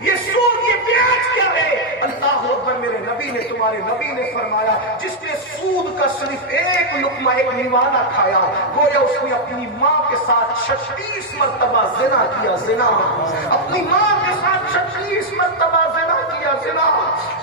یہ بیاج کیا ہے؟ اکبر میرے نبی نے تمہارے نبی نے فرمایا جس نے سود کا صرف ایک لقمہ ایک نیوالا کھایا گویا اس نے اپنی ماں کے ساتھ 36 مرتبہ زنا کیا زنا اپنی ماں کے ساتھ 36 مرتبہ زنا کیا زنا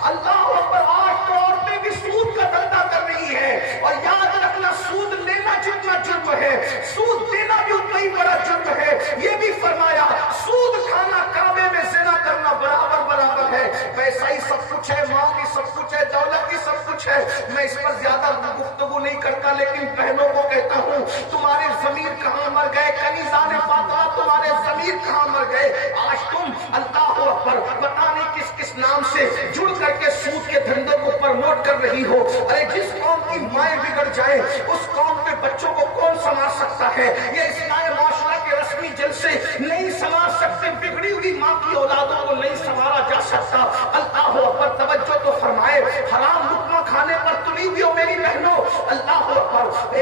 اللہ اکبر آج تو عورتیں بھی سود کا دھندا کر رہی ہے اور یاد رکھنا سود لینا جتنا جرم ہے سود دینا بھی اتنا ہی بڑا جرم ہے یہ بھی فرمایا سود کھانا کعبے میں زنا کرنا برابر برابر ہے پیسہ ہی سب کچھ ہے ماں بھی سب کچھ ہے دولت بھی سب کچھ ہے میں اس پر زیادہ گفتگو نہیں کرتا لیکن بہنوں کو کہتا ہوں تمہارے ضمیر کہاں مر گئے کنیزان فاطمہ تمہارے ضمیر کہاں مر گئے آج تم اللہ اکبر پتہ نہیں کس کس نام سے جڑ کر کے سود کے دھندوں کو پرموٹ کر رہی ہو ارے جس قوم کی مائیں بگڑ جائیں اس قوم کے بچوں کو کون سنبھال سکتا ہے یہ اسلامی معاشرہ کے رسمی جلسے نہیں سنبھال سکتے بگڑی ہوئی ماں کی اولادوں کو نہیں سنبھالا جا سکتا اللہ اکبر توجہ تو فرمائے حرام لقمہ کھانے پر تلی ہوئی ہو میری بہنوں اللہ اکبر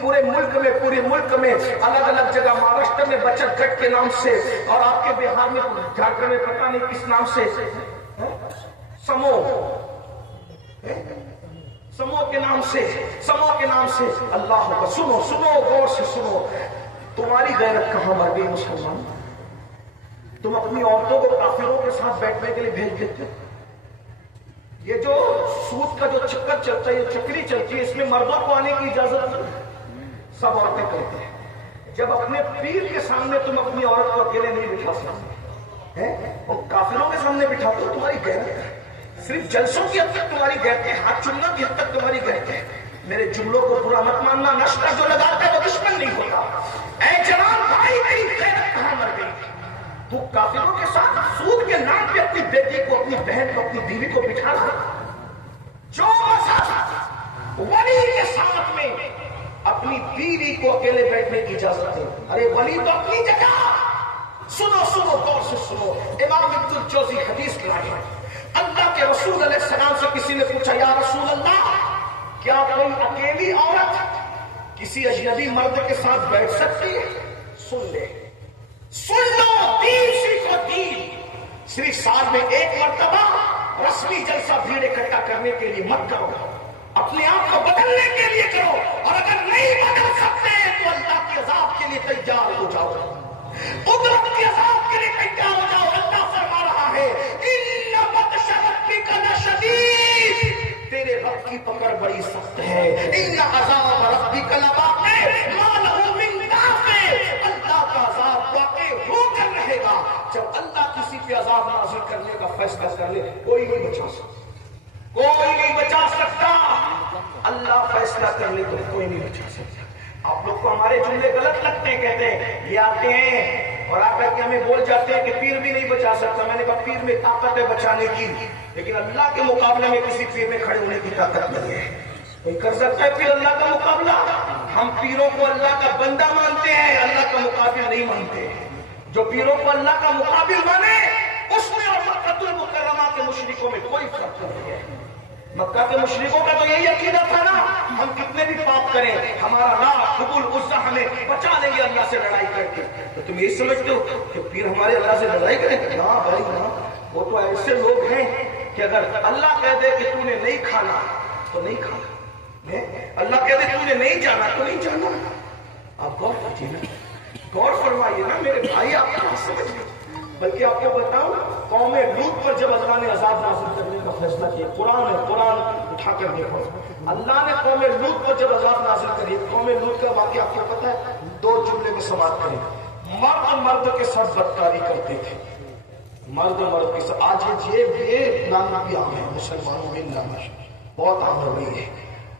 پورے ملک میں الگ الگ جگہ مہاراشٹر میں بچت گٹ کے نام سے اور آپ کے بہار میں جھارکھنڈ میں پتہ نہیں کس نام سے سمو کے نام سے اللہ اکبر سنو غور سے سنو تمہاری غیرت کہاں مر گئی مسلمان تم اپنی عورتوں کو کافروں کے ساتھ بیٹھنے کے لیے بھیج دیتے یہ جو سود کا جو چکر چلتا ہے یہ چکری چلتی ہے اس میں مردوں کو آنے کی اجازت نہیں سب عورتیں کرتے ہیں جب اپنے پیر کے سامنے تم اپنی عورت کو اکیلے نہیں بٹھا سکتے اور کافروں کے سامنے بٹھاتے ہو تمہاری غیرت ہے صرف جلسوں کی حد تک تمہاری غیرت ہے ہاتھ چلنا کی حد تک تمہاری غیرت ہے میرے جملوں کو برا مت ماننا نشہ جو لگاتا ہے وہ دشمن نہیں ہوتا اے جوان بھائی میری غیرت کہاں مر گئی تو کافروں کے ساتھ سود کے نام پہ اپنی بیٹی کو اپنی بہن کو اپنی بیوی کو بٹھا رہا جو ولی کے ساتھ میں اپنی بیوی کو اکیلے بیٹھنے کی اجازت ہے ارے ولی تو اپنی جگہ سنو غور سے سنو امام ابن الجوزی حدیث لائے اللہ کے رسول علیہ السلام سے کسی نے پوچھا یا رسول اللہ کیا کوئی اکیلی عورت کسی اجنبی مرد کے ساتھ بیٹھ سکتی ہے سن لو دین سیکھو دین صرف سال میں ایک مرتبہ رسمی جلسہ بھیڑ اکٹھا کرنے کے لیے مت کرو اپنے آپ کو بدلنے کے لیے کرو اور اگر نہیں بدل سکتے تو اللہ کے عذاب کے لیے تیار ہو جاؤ قدرت کے عذاب کے لیے تیار ہو جاؤ اللہ فرما رہا ہے ان بطش ربک لشدید تیرے رب کی پکڑ بڑی سخت ہے ان عذاب ربک لواقع ما له من دافع اللہ کا عذاب واقع ہو کر رہے گا جب اللہ کسی پہ عذاب نازل کرنے کا فیصلہ کر لے کوئی نہیں بچا سکتا اللہ فیصلہ کر لے تو کوئی نہیں بچا سکتا آپ لوگ کو ہمارے جملے غلط لگتے ہیں کہتے ہیں یہ آتے ہیں اور آپ کہ ہمیں بول جاتے ہیں کہ پیر بھی نہیں بچا سکتا میں نے کہا پیر میں طاقت ہے بچانے کی لیکن اللہ کے مقابلے میں کسی پیر میں کھڑے ہونے کی طاقت نہیں ہے کوئی کر سکتا ہے پیر اللہ کا مقابلہ ہم پیروں کو اللہ کا بندہ مانتے ہیں اللہ کا مقابل نہیں مانتے جو پیروں کو اللہ کا مقابل مانے اس میں اور مکہ المکرمہ کے مشرکوں میں کوئی فرق نہیں ہے مکہ کے مشرکوں کا تو یہی عقیدہ تھا نا ہم کتنے بھی پاپ کریں ہمارا لات حبل عزا ہمیں بچا لیں گے اللہ سے لڑائی کر کے تو تم یہ سمجھتے ہو کہ پیر ہمارے اللہ سے لڑائی کریں ہاں بھائی ہاں وہ تو ایسے لوگ ہیں کہ اگر اللہ کہہ دے کہ تو نے نہیں کھانا تو نہیں کھانا اللہ کہہ دے تو نے نہیں جانا تو نہیں جانا آپ غور کیجیے نا غور فرمائیے نا میرے بھائی آپ کہاں سمجھ گئے بلکہ آپ کو بتاؤں قوم لوط پر جب اللہ نے عذاب نازل کرنے کا فیصلہ کیا قرآن اٹھا کر دیکھو اللہ نے قوم لوط پر جب عذاب نازل کری قوم لوط کا واقعہ آپ کو پتا ہے 2 جملے میں سماعت کریں مرد کے ساتھ بدکاری کرتے تھے مرد کے ساتھ آج یہ نام بھی عام ہے مسلمانوں میں نام بہت عام ہو گئی ہے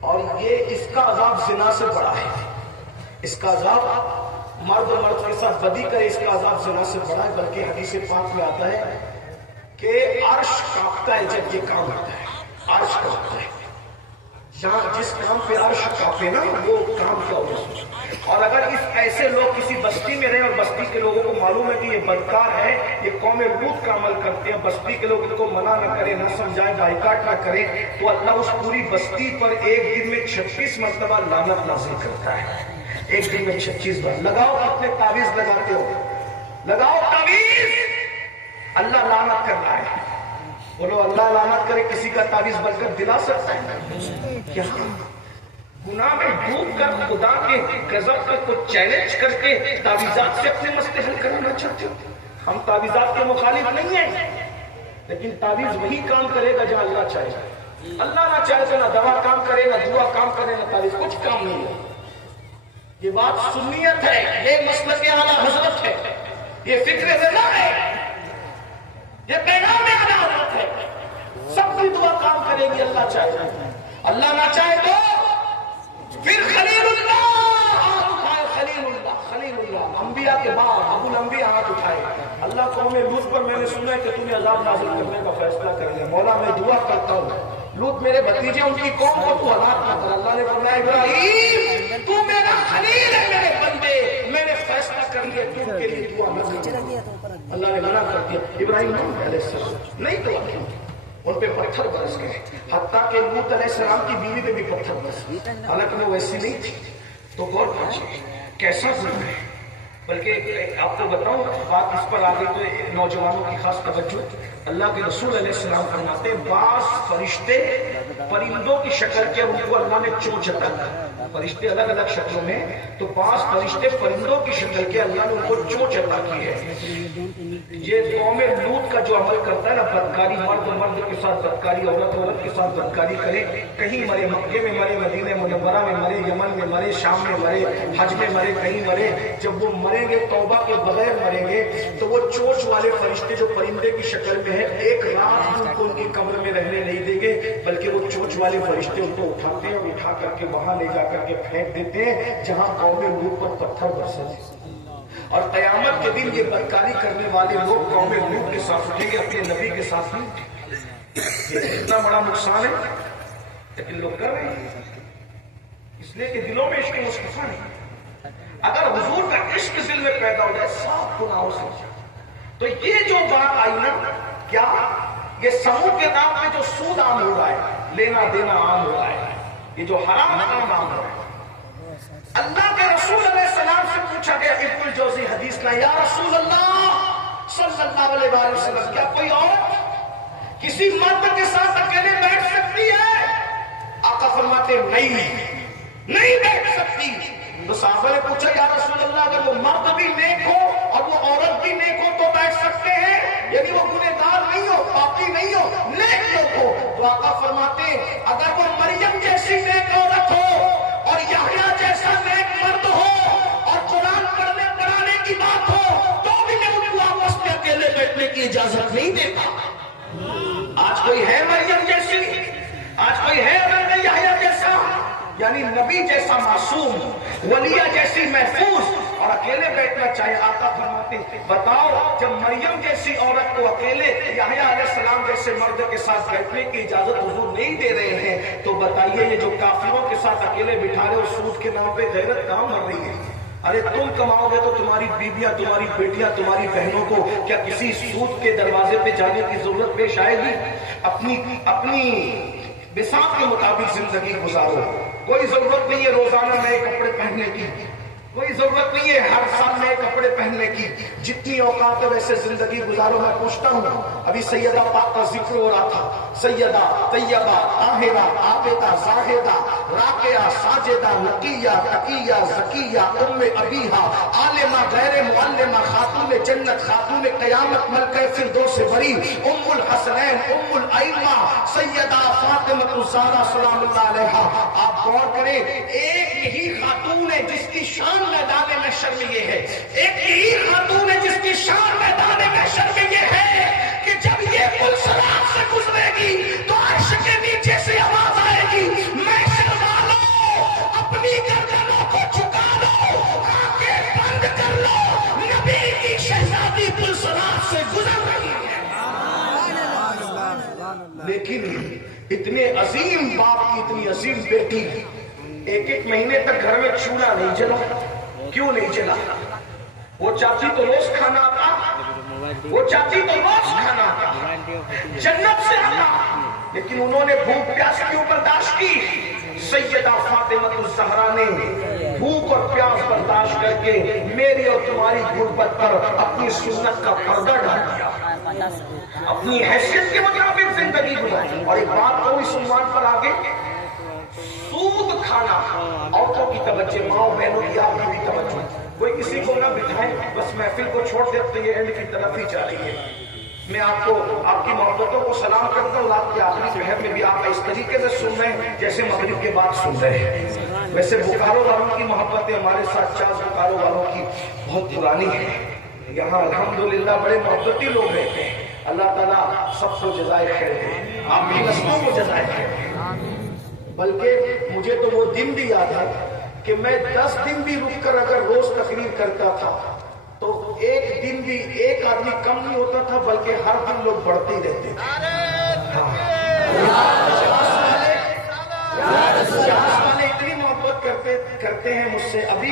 اور یہ اس کا عذاب زنا سے بڑا ہے اس کا عذاب مرد کے ساتھ بدی کرے اس کا عذاب زنا سے بڑا ہے بلکہ حدیث پاک میں آتا ہے کہ عرش کانپتا ہے جب یہ کام ہوتا ہے عرش کانپتا ہے جہاں جس کام پہ عرش کانپے نا وہ کام کیا ہوگا اور اگر اس ایسے لوگ کسی بستی میں رہے اور بستی کے لوگوں کو معلوم ہے کہ یہ بدکار ہے یہ قوم لوط کا عمل کرتے ہیں بستی کے لوگ ان کو منع نہ کرے نہ سمجھائے بائیکاٹ نہ کرے تو اللہ اس پوری بستی پر ایک دن میں 36 مرتبہ لعنت نازل کرتا ہے ایک دن میں 36 بار لگاؤ اپنے تعویذ لگاتے ہو لگاؤ تعویذ اللہ لعنت کر رہا ہے بولو اللہ لعنت کرے کسی کا تعویذ برکت دلا سکتا ہے کیا؟ گناہ میں ڈوب کر خدا کے غضب کو چیلنج کر کے تعویذات سے اپنے مسئلے حل کرنا چاہتے ہو؟ ہم تعویذات کے مخالف نہیں ہیں، لیکن تعویذ وہی کام کرے گا جہاں اللہ چاہے. اللہ نہ چاہے تو نہ دوا کام کرے، نہ دعا کام کرے، نہ تعویذ کچھ کام نہیں ہے. یہ بات سنیت ہے، یہ مسلک اعلیٰ حضرت ہے، یہ فکر رضا ہے، یہ پیغام اعلیٰ حضرت ہے. سب کی دعا کام کرے گی اللہ چاہے. اللہ نہ چاہے تو پھر خلیل اللہ ہاتھ اٹھائے. خلیل اللہ انبیاء کے بعد ابو الانبیاء ہاتھ اٹھائے. اللہ قوم لوط پر میں نے سنا ہے کہ تمہیں عذاب نازل کرنے کا فیصلہ کر لیا. مولا میں دعا کرتا ہوں لوط میرے بھتیجے ان کی قوم کو تو ہلاک نہ کر. اللہ نے فرمایا ابراہیم تو میرا خلیل ہے، میرے بندے، میں نے فیصلہ کر لیا تم کے لیے دعا نہ کرنا. اللہ نے منع کر دیا. ابراہیم علیہ السلام نہیں دعا کی، ان پہ پتھر برس گئے، حتیٰ کہ لوط علیہ السلام کی بیوی پہ بھی پتھر برس گئے، حالانکہ وہ ویسی نہیں تھی. تو غور کیجیے کیسا ظلم ہے. بلکہ آپ کو بتاؤں بات اس پر آ گئی تو نوجوانوں کی خاص توجہ. اللہ کے رسول علیہ السلام فرماتے ہیں بعض فرشتے پرندوں کی شکل کے ان کو اللہ نے چونچ عطا کی. فرشتے الگ الگ شکلوں میں، تو بعض فرشتے پرندوں کی شکل کے اللہ نے ان کو چونچ عطا کی ہے. یہ قوم لوط کا جو عمل کرتا ہے نا، بدکاری مرد کے ساتھ بدکاری، عورت کے ساتھ بدکاری کرے، کہیں مرے مکے میں مرے، مدینہ منورہ میں مرے، یمن میں مرے، شام میں مرے، حج میں مرے، کہیں مرے. جب وہ مریں گے توبہ کے بغیر مریں گے تو وہ چونچ والے فرشتے جو پرندے کی شکل میں ہے ایک رات ان کو ان کی قبر میں رہنے نہیں دیں گے، بلکہ وہ چونچ والے فرشتے ان کو اٹھاتے ہیں اور اٹھا کر کے وہاں لے جا کر کے پھینک دیتے ہیں جہاں قوم لوط پر پتھر برسے. اور قیامت کے دن یہ بدکاری کرنے والے لوگ قوم لوط کے ساتھ اٹھیں گے، اپنے نبی کے ساتھ نہیں. یہ اتنا بڑا نقصان ہے لیکن لوگ کر رہے ہیں، اس لیے کہ دلوں میں عشق مصطفیٰ نہیں. اگر حضور کا عشق دل میں پیدا ہو جائے صاف گناہوں سے، تو یہ جو بات آئی نا، کیا یہ سمود کے نام میں جو سود عام ہو رہا ہے، لینا دینا عام ہو رہا ہے، یہ جو حرام عام ہو رہا ہے. اللہ کے رسول علیہ السلام سے پوچھا گیا ابن الجوزی حدیث کا، یا رسول اللہ صلی اللہ علیہ وآلہ وسلم کیا کوئی عورت کسی مرد کے ساتھ اکیلے بیٹھ سکتی ہے؟ آقا فرماتے نہیں بیٹھ سکتی. تو صحابہ نے پوچھا یا رسول اللہ اگر وہ مرد بھی نیک ہو اور وہ عورت بھی نیک ہو تو بیٹھ سکتے ہیں؟ یعنی وہ گنہگار نہیں ہو، پاپی نہیں ہو، نیک لوگ ہو. تو آقا فرماتے اگر وہ مریم جیسی نیک عورت ہو اور یحییٰ جیسا نیک مرد ہو اور قرآن پڑھنے پڑھانے کی بات ہو تو بھی میں ان کو آپس میں اکیلے بیٹھنے کی اجازت نہیں دیتا. آج کوئی ہے مریم جیسی؟ آج کوئی ہے اگر یحییٰ جیسا، یعنی نبی جیسا معصوم، ولیہ جیسی محفوظ اور اکیلے بیٹھنا چاہے؟ آقا فرماتے بتاؤ جب مریم جیسی عورت کو اکیلے یحییٰ علیہ السلام جیسے مرد کے ساتھ بیٹھنے کی اجازت حضور نہیں دے رہے ہیں، تو بتائیے یہ جو کافروں کے ساتھ اکیلے بٹھا رہے ہو سود کے نام پہ غیرت کہاں مر رہی ہے؟ ارے تم کماؤ گے تو تمہاری بیویاں، تمہاری بیٹیاں، تمہاری بہنوں کو کیا کسی سود کے دروازے پہ جانے کی ضرورت پیش آئے گی؟ اپنی بساط کے مطابق زندگی گزارو. کوئی ضرورت نہیں ہے روزانہ نئے کپڑے پہننے کی، کوئی ضرورت نہیں ہے ہر سال نئے کپڑے پہننے کی. جتنی اوقات ہے ویسے زندگی گزارو. میں پوچھتا ہوں ابھی سیدہ پاک کا ذکر ہو رہا تھا، سیدہ طیبہ طاہرہ عابدہ زاہدہ راکعہ ساجدہ نقیہ تقیہ زکیہ ام ابیہا عالمہ غیر معلمہ خاتون جنت خاتون قیامت ملکہ فردوس بری ام الحسنین ام الائمہ سیدہ فاطمہ الزہرا سلام اللہ علیہا. آپ غور کریں ایک یہی خاتون ہے جس کی شان میدان محشر میں یہ ہے، ایک یہی خاتون ہے جس کی شان میدان محشر میں یہ ہے کہ جب یہ پل صراط سے گزرے گی تو عرش کے نیچے سے آواز آئے گی محشر والوں اپنی گردنوں کو جھکا لو، آنکھیں بند کر لو، نبی کی شہزادی پل صراط سے گزر رہی ہے. لیکن اتنے عظیم باپ کی اتنی عظیم بیٹی ایک مہینے تک گھر میں چولہا نہیں جلا. کیوں نہیں جلا؟ وہ چاہتی تو روز کھانا آتا، وہ چاہتی تو روز کھانا آتا، جنت سے آتا، لیکن انہوں نے بھوک پیاس کیوں برداشت کی؟ سیدہ فاطمہ الزہرا نے بھوک اور پیاس برداشت کر کے میری اور تمہاری غربت پر اپنی سنت کا پردہ ڈال دیا. اپنی حیثیت کے مطابق زندگی گزاریں. اور ایک بات کو اس عنوان پر آگے، سود کھانا، عورتوں کی توجہ، ماؤں بہنوں کی آپ کی بھی توجہ. کوئی کسی کو نہ بٹھائیں، بس محفل کو چھوڑ دیتے یہ اینڈ کی طرف ہی جا رہی ہے. میں آپ کو آپ کی محبتوں کو سلام کرتا ہوں. آپ کے آخری پہر میں بھی آپ اس طریقے سے سن رہے ہیں جیسے مغرب کے بعد سن رہے ہیں. ویسے بوکارو والوں کی محبتیں ہمارے ساتھ چاس بوکارو والوں کی بہت پرانی ہے. یہاں الحمدللہ بڑے محبتی لوگ رہتے ہیں. اللہ تعالیٰ سب کو جزائے خیر دے، آپ کی نسلوں کو جزائے خیر دے. بلکہ مجھے تو وہ دن بھی یاد ہے کہ میں 10 دن بھی رک کر اگر روز تقریر کرتا تھا تو ایک دن بھی ایک آدمی کم نہیں ہوتا تھا، بلکہ ہر دن لوگ بڑھتے ہی رہتے تھے. اتنی محبت کرتے ہیں مجھ سے، ابھی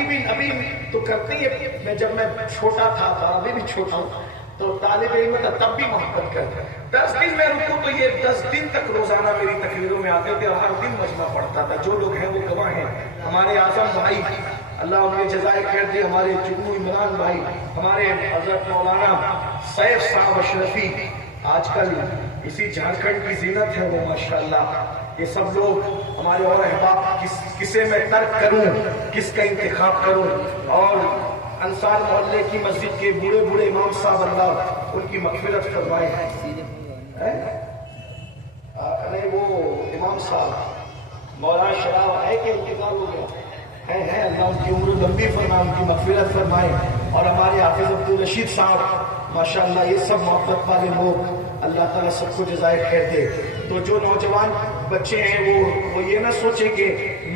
تو کرتے ہیں. جب میں چھوٹا تھا ابھی بھی چھوٹا ہوں تو طالب علم تھا تب بھی محبت کرتا. 10 دن میں رکوں تو یہ 10 دن تک روزانہ میری تقریروں میں آتے تھے اور ہر دن مجمع پڑھتا تھا. جو لوگ ہیں وہ گواہ ہیں. ہمارے اعظم بھائی اللہ انہیں جزائے خیر دے، ہمارے جگنو عمران بھائی، ہمارے حضرت مولانا سیف صاحب اشرفی آج کل اسی جھارکھنڈ کی زینت ہے وہ ماشاءاللہ. یہ سب لوگ ہمارے اور احباب کسے میں ترک کروں، کس کا انتخاب کروں. اور انصار محلے کی مسجد کے بوڑھے امام صاحب اللہ ان کی مغفرت فرمائے. نہیں وہ امام صاحب مولانا شراب ہے کہ انتقال ہو گیا ہے، اللہ ان کی عمر لمبی فرمائے، ان کی مغفرت فرمائے. اور ہمارے حافظ عبدالرشید صاحب ماشاءاللہ، یہ سب محبت والے لوگ، اللہ تعالیٰ سب کو جزائے خیر دے. تو جو نوجوان بچے ہیں وہ یہ نہ سوچیں کہ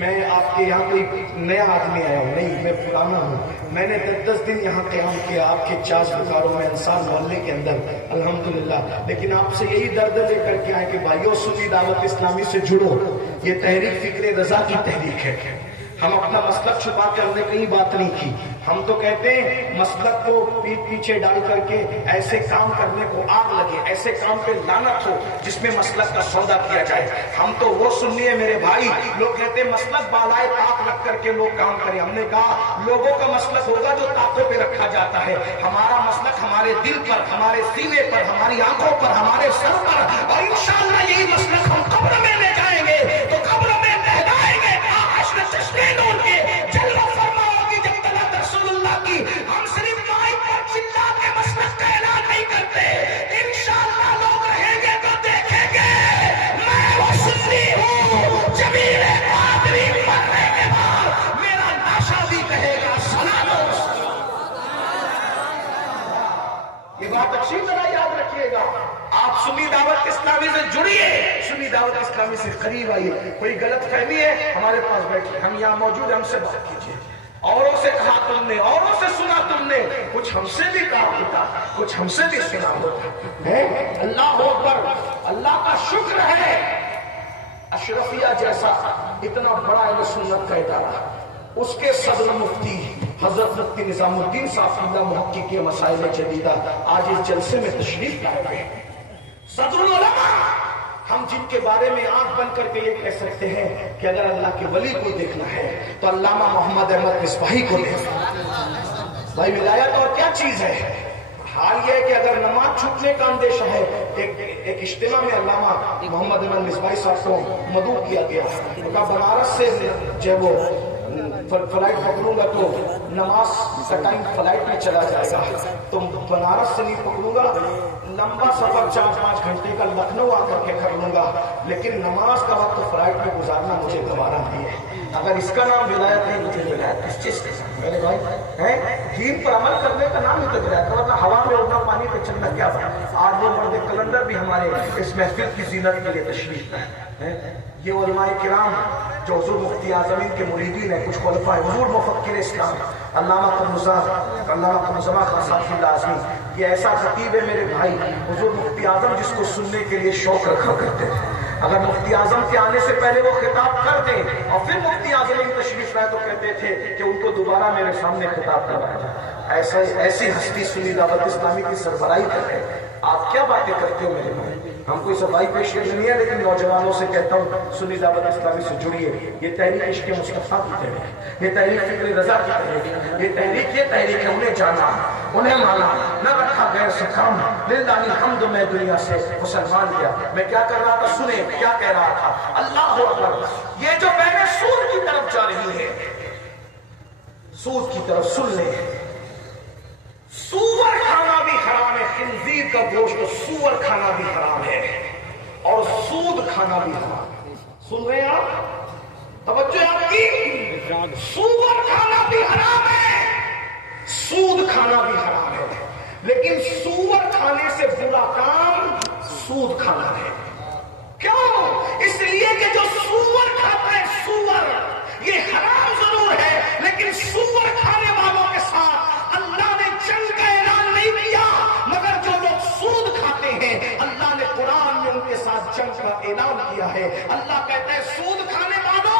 میں آپ کے یہاں کوئی نیا آدمی آیا ہوں. نہیں، میں پرانا ہوں. میں نے 10 دن یہاں قیام کیا آپ کے چاس بکاروں میں انصار محلے کے اندر الحمدللہ. لیکن آپ سے یہی درد لے کر کے آئے کہ بھائیو سنی دعوت اسلامی سے جڑو. یہ تحریک فکر رضا کی تحریک ہے. ہم اپنا مسلک چھپا کر ہم نے کہیں بات نہیں کی. ہم تو کہتے ہیں مسلک کو پیٹ پیچھے ڈال کر کے ایسے کام کرنے کو آگ لگے، ایسے کام پہ لعنت ہو جس میں مسلک کا سودا کیا جائے. ہم تو وہ سنیے میرے بھائی، لوگ کہتے ہیں مسلک بالائے طاق رکھ کر کے لوگ کام کریں. ہم نے کہا لوگوں کا مسلک ہوگا جو طاقوں پہ رکھا جاتا ہے. ہمارا مسلک ہمارے دل پر، ہمارے سینے پر، ہماری آنکھوں پر، ہمارے سر پر. اور انشاءاللہ یہی مسلک ہم قبر میں لے جائیں گے تو قبر میں بہلائیں گے. نور کے جلوہ فرما ہوگی جب طلعت رسول اللہ کی. ہم صرف مائک پر چلا کے مسلک کا اعلان نہیں کرتے. انشاءاللہ لوگ رہیں گے تو دیکھیں گے میں وہ سنی ہوں. جمیل قادری مرنے کے بعد میرا ناشا بھی کہے گا سلام. یہ بات اچھی طرح یاد رکھیے گا. آپ سنی دعوت اسلامی سے جڑیے، سنی دعوت اسلامی سے قریب آئیے. کوئی غلط فہمی ہے ہمارے پاس بیٹھے، ہم یہاں موجود ہیں، ہم سے بات کیجیے. اوروں سے کہا تم نے، اوروں سے سنا تم نے، کچھ ہم سے بھی کہا ہوتا، کچھ ہم سے بھی سنا ہوتا ہے. اللہ اکبر، اللہ کا شکر ہے اشرفیہ جیسا اتنا بڑا اہل سنت کا ادارہ، اس کے صدر مفتی حضرت مفتی نظام الدین صافی اللہ محقق کے مسائل جدیدہ آج اس جلسے میں تشریف لائے ہوئے ہیں. صدر العلماء، ہم جن کے بارے میں آنکھ بند کر کے یہ کہہ سکتے ہیں کہ اگر اللہ کے ولی کو دیکھنا ہے تو علامہ محمد احمد مصباحی کو دیکھنا. بھائی ولایت اور کیا چیز ہے؟ حال یہ ہے کہ اگر نماز چھوٹنے کا اندیشہ ہے، ایک اجتماع میں علامہ محمد احمد مصباحی صاحب کو مدعو کیا گیا. بنارس سے جو وہ فلائٹ پکڑوں گا تو نماز کا ٹائم فلائٹ میں چلا جائے گا، تو بنارس سے نہیں پکڑوں گا، لمبا سفر 4-5 گھنٹے کا لکھنؤ آ کر کے کر لوں گا، لیکن نماز کا وقت فلائٹ میں گزارنا مجھے گوارا نہیں ہے. اگر اس کا نام ولایت ہے، مجھے ولایت کس چیز کے ساتھ میرے بھائی ہے؟ دین پر عمل کرنے کا نام ہی تو ولایت ہے. ہوا میں اڑنا، پانی پہ چلنا کیا بات. آج وہ مرد کلندر بھی ہمارے اس محفل کی زینت کے لیے تشریف لائے. یہ علماء کرام جو حضور مفتی اعظمین کے مریدین ہیں، کچھ خلفاء حضور مفکر اسلام علامہ قمزمہ خان صافی اللہ اعظمی، یہ ایسا خطیب ہے میرے بھائی، حضور مفتی اعظم جس کو سننے کے لیے شوق رکھا کرتے تھے. اگر مفتی اعظم کے آنے سے پہلے وہ خطاب کر دیں اور پھر مفتی اعظم تشریف لائے تو کہتے تھے کہ ان کو دوبارہ میرے سامنے خطاب کروایا جائے. ایسی ہستی سنی دعوت اسلامی کی سربراہی کر رہے. آپ کیا باتیں کرتے ہو میرے بھائی؟ ہم کوئی صفائی پیش نہیں ہے، لیکن نوجوانوں سے کہتا ہوں سنی دعوت اسلامی سے جڑیے. یہ تحریک عشق مصطفیٰ کی تحریک، یہ تحریک فکر رضا کی تحریک، یہ تحریک ہے انہیں جانا انہیں مانا، نہ رکھا غیر سے کم. للہ الحمد میں دنیا سے مسلمان کیا. میں کیا کر رہا تھا سنیں کیا کہہ رہا تھا. اللہ اکبر. یہ جو بہنیں سود کی طرف جا رہی ہے، سود کی طرف سن لیں. سور کھانا بھی حرام ہے، خنزیر کا گوشت سور کھانا بھی حرام ہے، اور سود کھانا بھی حرام ہے. سن رہے ہیں آپ؟ توجہ آپ کی. سور کھانا بھی حرام ہے، سود کھانا بھی حرام ہے، لیکن سور کھانے سے برا کام سود کھانا ہے. کیوں؟ اس لیے کہ جو سور کھاتا ہے، سور یہ حرام ضرور ہے، لیکن سور کھانے والوں کے ساتھ اللہ نے جنگ کا اعلان نہیں کیا. مگر جو لوگ سود کھاتے ہیں، اللہ نے قرآن میں ان کے ساتھ جنگ کا اعلان کیا ہے. اللہ کہتا ہے سود کھانے والوں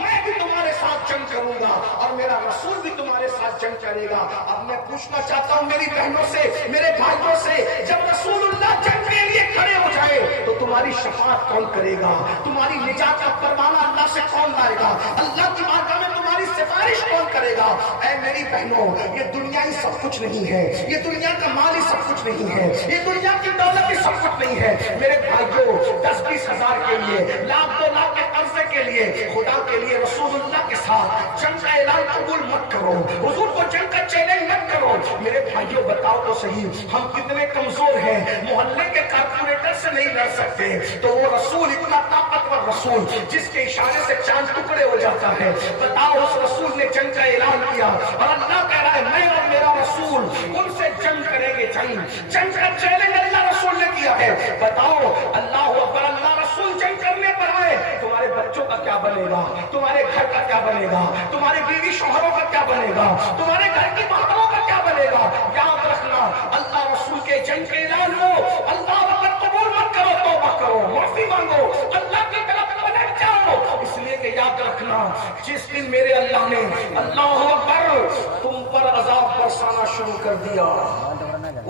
میں بھی تمہارے ساتھ جنگ کروں گا، اور میرا رسول بھی تمہارے ساتھ جنگ کرے گا. اب میں پوچھنا چاہتا ہوں میری بہنوں سے، میرے بھائیوں سے، جب رسول اللہ جنگ کے لیے کھڑے ہو جائے تو تمہاری شفاعت کون کرے گا؟ تمہاری نجات کا پروانہ اللہ سے کون لائے گا؟ اللہ کی بارگاہ میں تمہاری سفارش کون کرے گا؟ اے میری بہنوں، یہ دنیا ہی سب کچھ نہیں ہے، یہ دنیا کا مال ہی سب کچھ نہیں ہے، یہ دنیا کی دولت ہی سب کچھ نہیں ہے. میرے بھائیوں، 10-20 ہزار کے لیے، 1,00,000-2 لاکھ کے قرضے کے لیے، خدا کے لیے رسول اللہ کے ساتھ جنگ کا اعلان قبول مت کرو. حضور کو جنگ کا چیلنج مت کرو. میرے بھائیوں بتاؤ تو صحیح، ہم کتنے کمزور ہیں. محلے کے کارپوریٹر سے نہیں لڑ سکتے، تو وہ رسول اتنا طاقتور رسول جس کے اشارے سے چاند ٹکڑے ہو جاتا ہے. بتاؤ اس رسول نے جنگ کا اعلان کیا، اور اللہ کہہ رہا ہے میں اور میرا رسول ان سے جنگ کریں گے. جنگ کا چیلنج اللہ رسول نے کیا ہے. بتاؤ اللہ اکبر، اللہ رسول جنگ کرنے پر آئے، تمہارے بچوں کا کیا بنے گا؟ تمہارے گھر کا کیا بنے گا؟ تمہارے بیوی شوہروں کا کیا بنے گا؟ تمہارے گھر کی ماں کا کیا بنے گا؟ یاد رکھنا، اللہ رسول کے جنگ کے اعلان ہو، اللہ وقت قبول مت کرو، توبہ کرو، معافی مانگو، اللہ کی طرف پلٹ جاؤ. اس لیے کہ یاد رکھنا، جس دن میرے اللہ نے اللہ اکبر تم پر عذاب برسانا شروع کر دیا،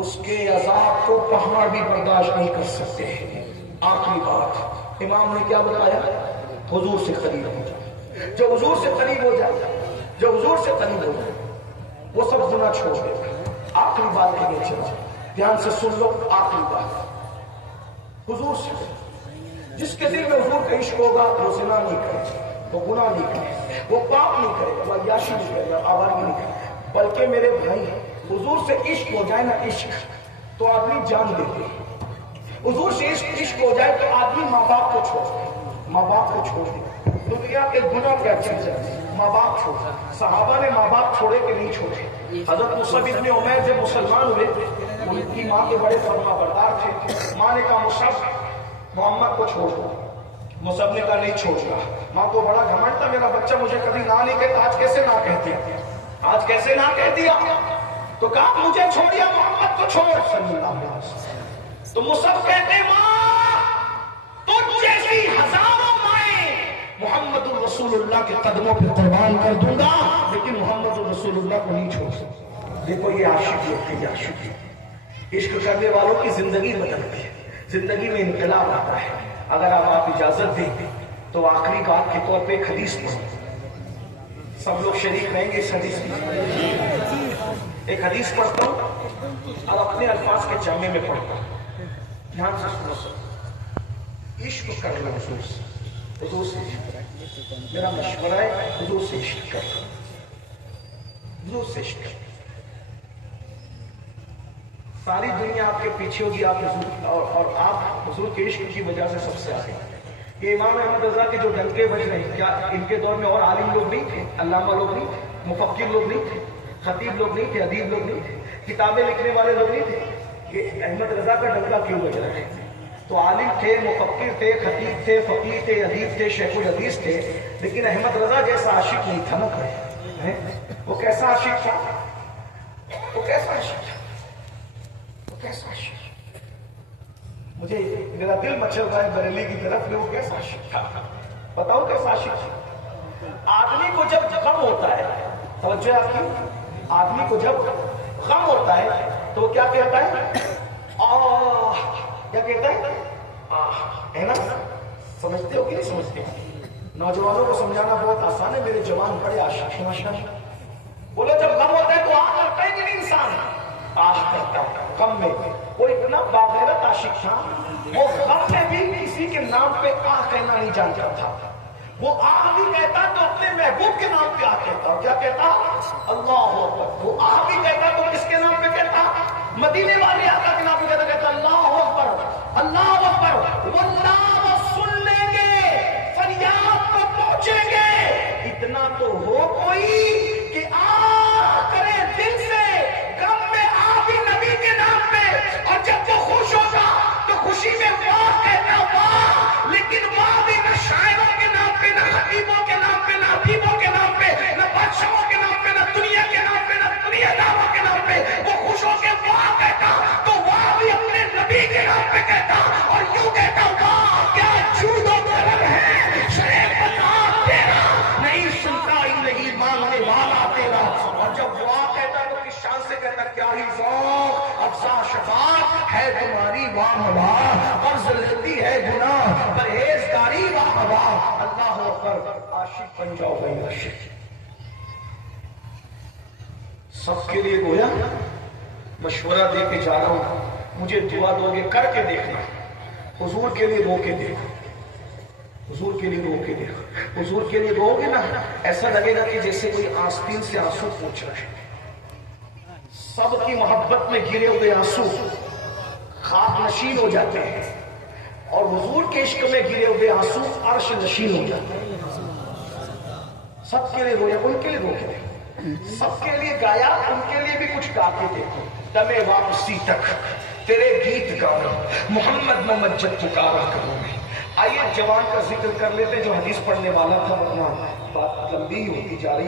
اس کے عذاب کو پہاڑ بھی برداشت نہیں کر سکتے. آخری بات امام نے کیا بتایا؟ حضور سے قریب ہو جائے. جو حضور سے قریب ہو جائے، جو حضور سے قریب ہو جائے، وہ سب گناہ چھوڑ دے. آخری بات کے لیے چلا، دھیان سے سن لو. آخری بات حضور سے، جس کے دل میں حضور کا عشق ہوگا وہ زنا نہیں کرے، وہ گناہ نہیں کرے، وہ پاپ نہیں کرے، وہ عیاشی نہیں کرے، وہ آوارگی نہیں کرے. بلکہ میرے بھائی، حضور سے عشق ہو جائے نا، عشق تو آدمی جان دیتے. حضور سے عشق ہو جائے تو آدمی ماں باپ کو چھوڑ دے، ماں باپ کو چھوڑ دے. دنیا کے گناہ کیا چیز ہے؟ ماں باپ چھوڑ. صحابہ نے ماں باپ چھوڑے کہ نہیں چھوڑے؟ حضرت مصعب ابن عمیر جب مسلمان ہوئے، ان کی ماں کے بڑے فرما بردار تھے. ماں نے کہا مصعب محمد کو چھوڑ دو. مصعب نے کہا نہیں چھوڑا. ماں کو بڑا گھمنڈ تھا، میرا بچہ مجھے کبھی نہ نہیں کہتا، آج کیسے نہ کہہ دیا، آج کیسے نہ کہہ دیا. تو کہا مجھے چھوڑیا، محمد کو چھوڑ صلی اللہ علیہ وسلم. تو مصعب کہتے ماں تجھ جیسی ہزاروں مائیں محمد الرسول اللہ کے قدموں پہ قربان کر دوں گا، لیکن محمد الرسول اللہ کو نہیں چھوڑ سکتا. دیکھو یہ عاشق لوگ ہیں، یہ عاشق عشق کرنے والوں کی زندگی بدلتی ہے، زندگی میں انقلاب آتا ہے. اگر آپ اجازت دیں تو آخری بات کے طور پہ ایک حدیث پڑھیں. سب لوگ شریک رہیں گے اس حدیث میں. ایک حدیث پڑھتا ہوں اور اپنے الفاظ کے جامع میں پڑھتا ہوں. دھیان سے سنو سب. عشق کرنا حضور سے، حضور سے میرا مشورہ ہے، حضور سے عشق کرنا، حضور سے عشق کرنا. ساری دنیا آپ کے پیچھے ہوگی، آپ حضور اور آپ حضور کے عشق کی وجہ سے سب سے آگے. یہ امام احمد رضا کے جو ڈنکے بج رہے ہیں، کیا ان کے دور میں اور عالم لوگ نہیں تھے؟ علامہ لوگ نہیں تھے؟ مفکر لوگ نہیں تھے؟ خطیب لوگ نہیں تھے؟ ادیب لوگ نہیں تھے؟ کتابیں لکھنے والے لوگ نہیں تھے؟ کہ احمد رضا کا ڈنکا کیوں بج رہا ہے؟ تو عالم تھے، مفکر تھے، خطیب تھے، فقیہ تھے، ادیب تھے، شیخ الحدیث تھے، لیکن احمد رضا جیسا عاشق نہیں تھا نا. وہ کیسا عاشق تھا؟ وہ کیسا عاشق تھا؟ وہ کیسا عاشق؟ مجھے میرا دل مچل رہا ہے بریلی کی طرف میں. وہ کیسا عاشق تھا؟ بتاؤ کیسا عاشق تھا؟ آدمی کو جب غم ہوتا ہے، توجہ آپ کی، آدمی کو جب غم ہوتا ہے تو وہ کیا کہتا ہے؟ کیا کہتا ہے؟ ہے نا؟ سمجھتے ہو کہ نہیں سمجھتے؟ نوجوانوں کو سمجھانا بہت آسان ہے. میرے جوان بڑے عاشق ہیں ماشاءاللہ. بولو جب غم ہوتا ہے تو آہ کرتا ہے کہ نہیں انسان؟ آہ کرتا ہے غم میں. وہ اتنا باغیرت عاشق تھا, وہ غم میں بھی کسی کے نام پہ آہ کہنا نہیں جانتا تھا. وہ آہ بھی کہتا تو اپنے محبوب کے نام پہ آہ کہتا. اور کیا کہتا؟ اللہ اکبر. وہ آہ بھی کہتا تو کس کے نام پہ کہتا؟ مدینے والے آقا کے نام پہ کہتا اللہ اکبر اللہ اکبر. واللہ سن لیں گے, فریاد کو پہنچیں گے. اتنا تو ہو کوئی کہ آہ کرے دل سے, غم میں آہ بھی نبی کے نام پہ. اور جب وہ خوش ہوگا تو خوشی میں واہ کہتا واہ, لیکن واہ بھی نہ شاعروں کے نام پہ, نہ حکیموں کے نام پہ, نہ حکیموں کے نام پہ, نہ بادشاہوں کے نام پہ, نہ دنیا کے نام پہ, نہ دنیا داروں کے نام پہ. وہ خوش ہو کے واہ کہتا تو واہ بھی اپنے نبی کے نام پہ کہتا, اور یوں کہتا واہ کیا جود و کرم ہے شریف اللہ تیرا, نہیں سنتا ہی نہیں مانگنے والا تیرا. اور جب واہ کہتا تو کس شان سے کہتا, کیا ہی ذوق افزا شفاعت ہے تمہاری واہ واہ, قرض لیتی ہے گناہ پرہیزگاری واہ واہ. اللہ اکبر. عاشق بن جاؤ بھائی عاشق. سب کے لیے گویا مشورہ دے کے جا رہا ہوں, مجھے دعا دو گے کر کے دیکھنا. حضور کے لیے رو کے دیکھو, حضور کے لیے رو کے دیکھو. حضور کے لیے رو گے نا, ایسا لگے گا کہ جیسے کوئی آستین سے آنسو پوچھ رہا ہے. سب کی محبت میں گرے ہوئے آنسو خواب نشین ہو جاتے ہیں, اور حضور کے عشق میں گرے ہوئے آنسو عرش نشین ہو جاتے ہیں. سب کے لیے رویا, ان کے لیے رو کے دیکھو. سب کے لیے گایا, ان کے لیے بھی کچھ گا کے دیکھو. دمے واپسی تک تیرے گیت گاؤں, محمد ممجد پکارا کروں میں. آئیے جوان کا ذکر کر لیتے جو حدیث پڑھنے والا تھا, ورنہ بات لمبی ہوتی جا رہی.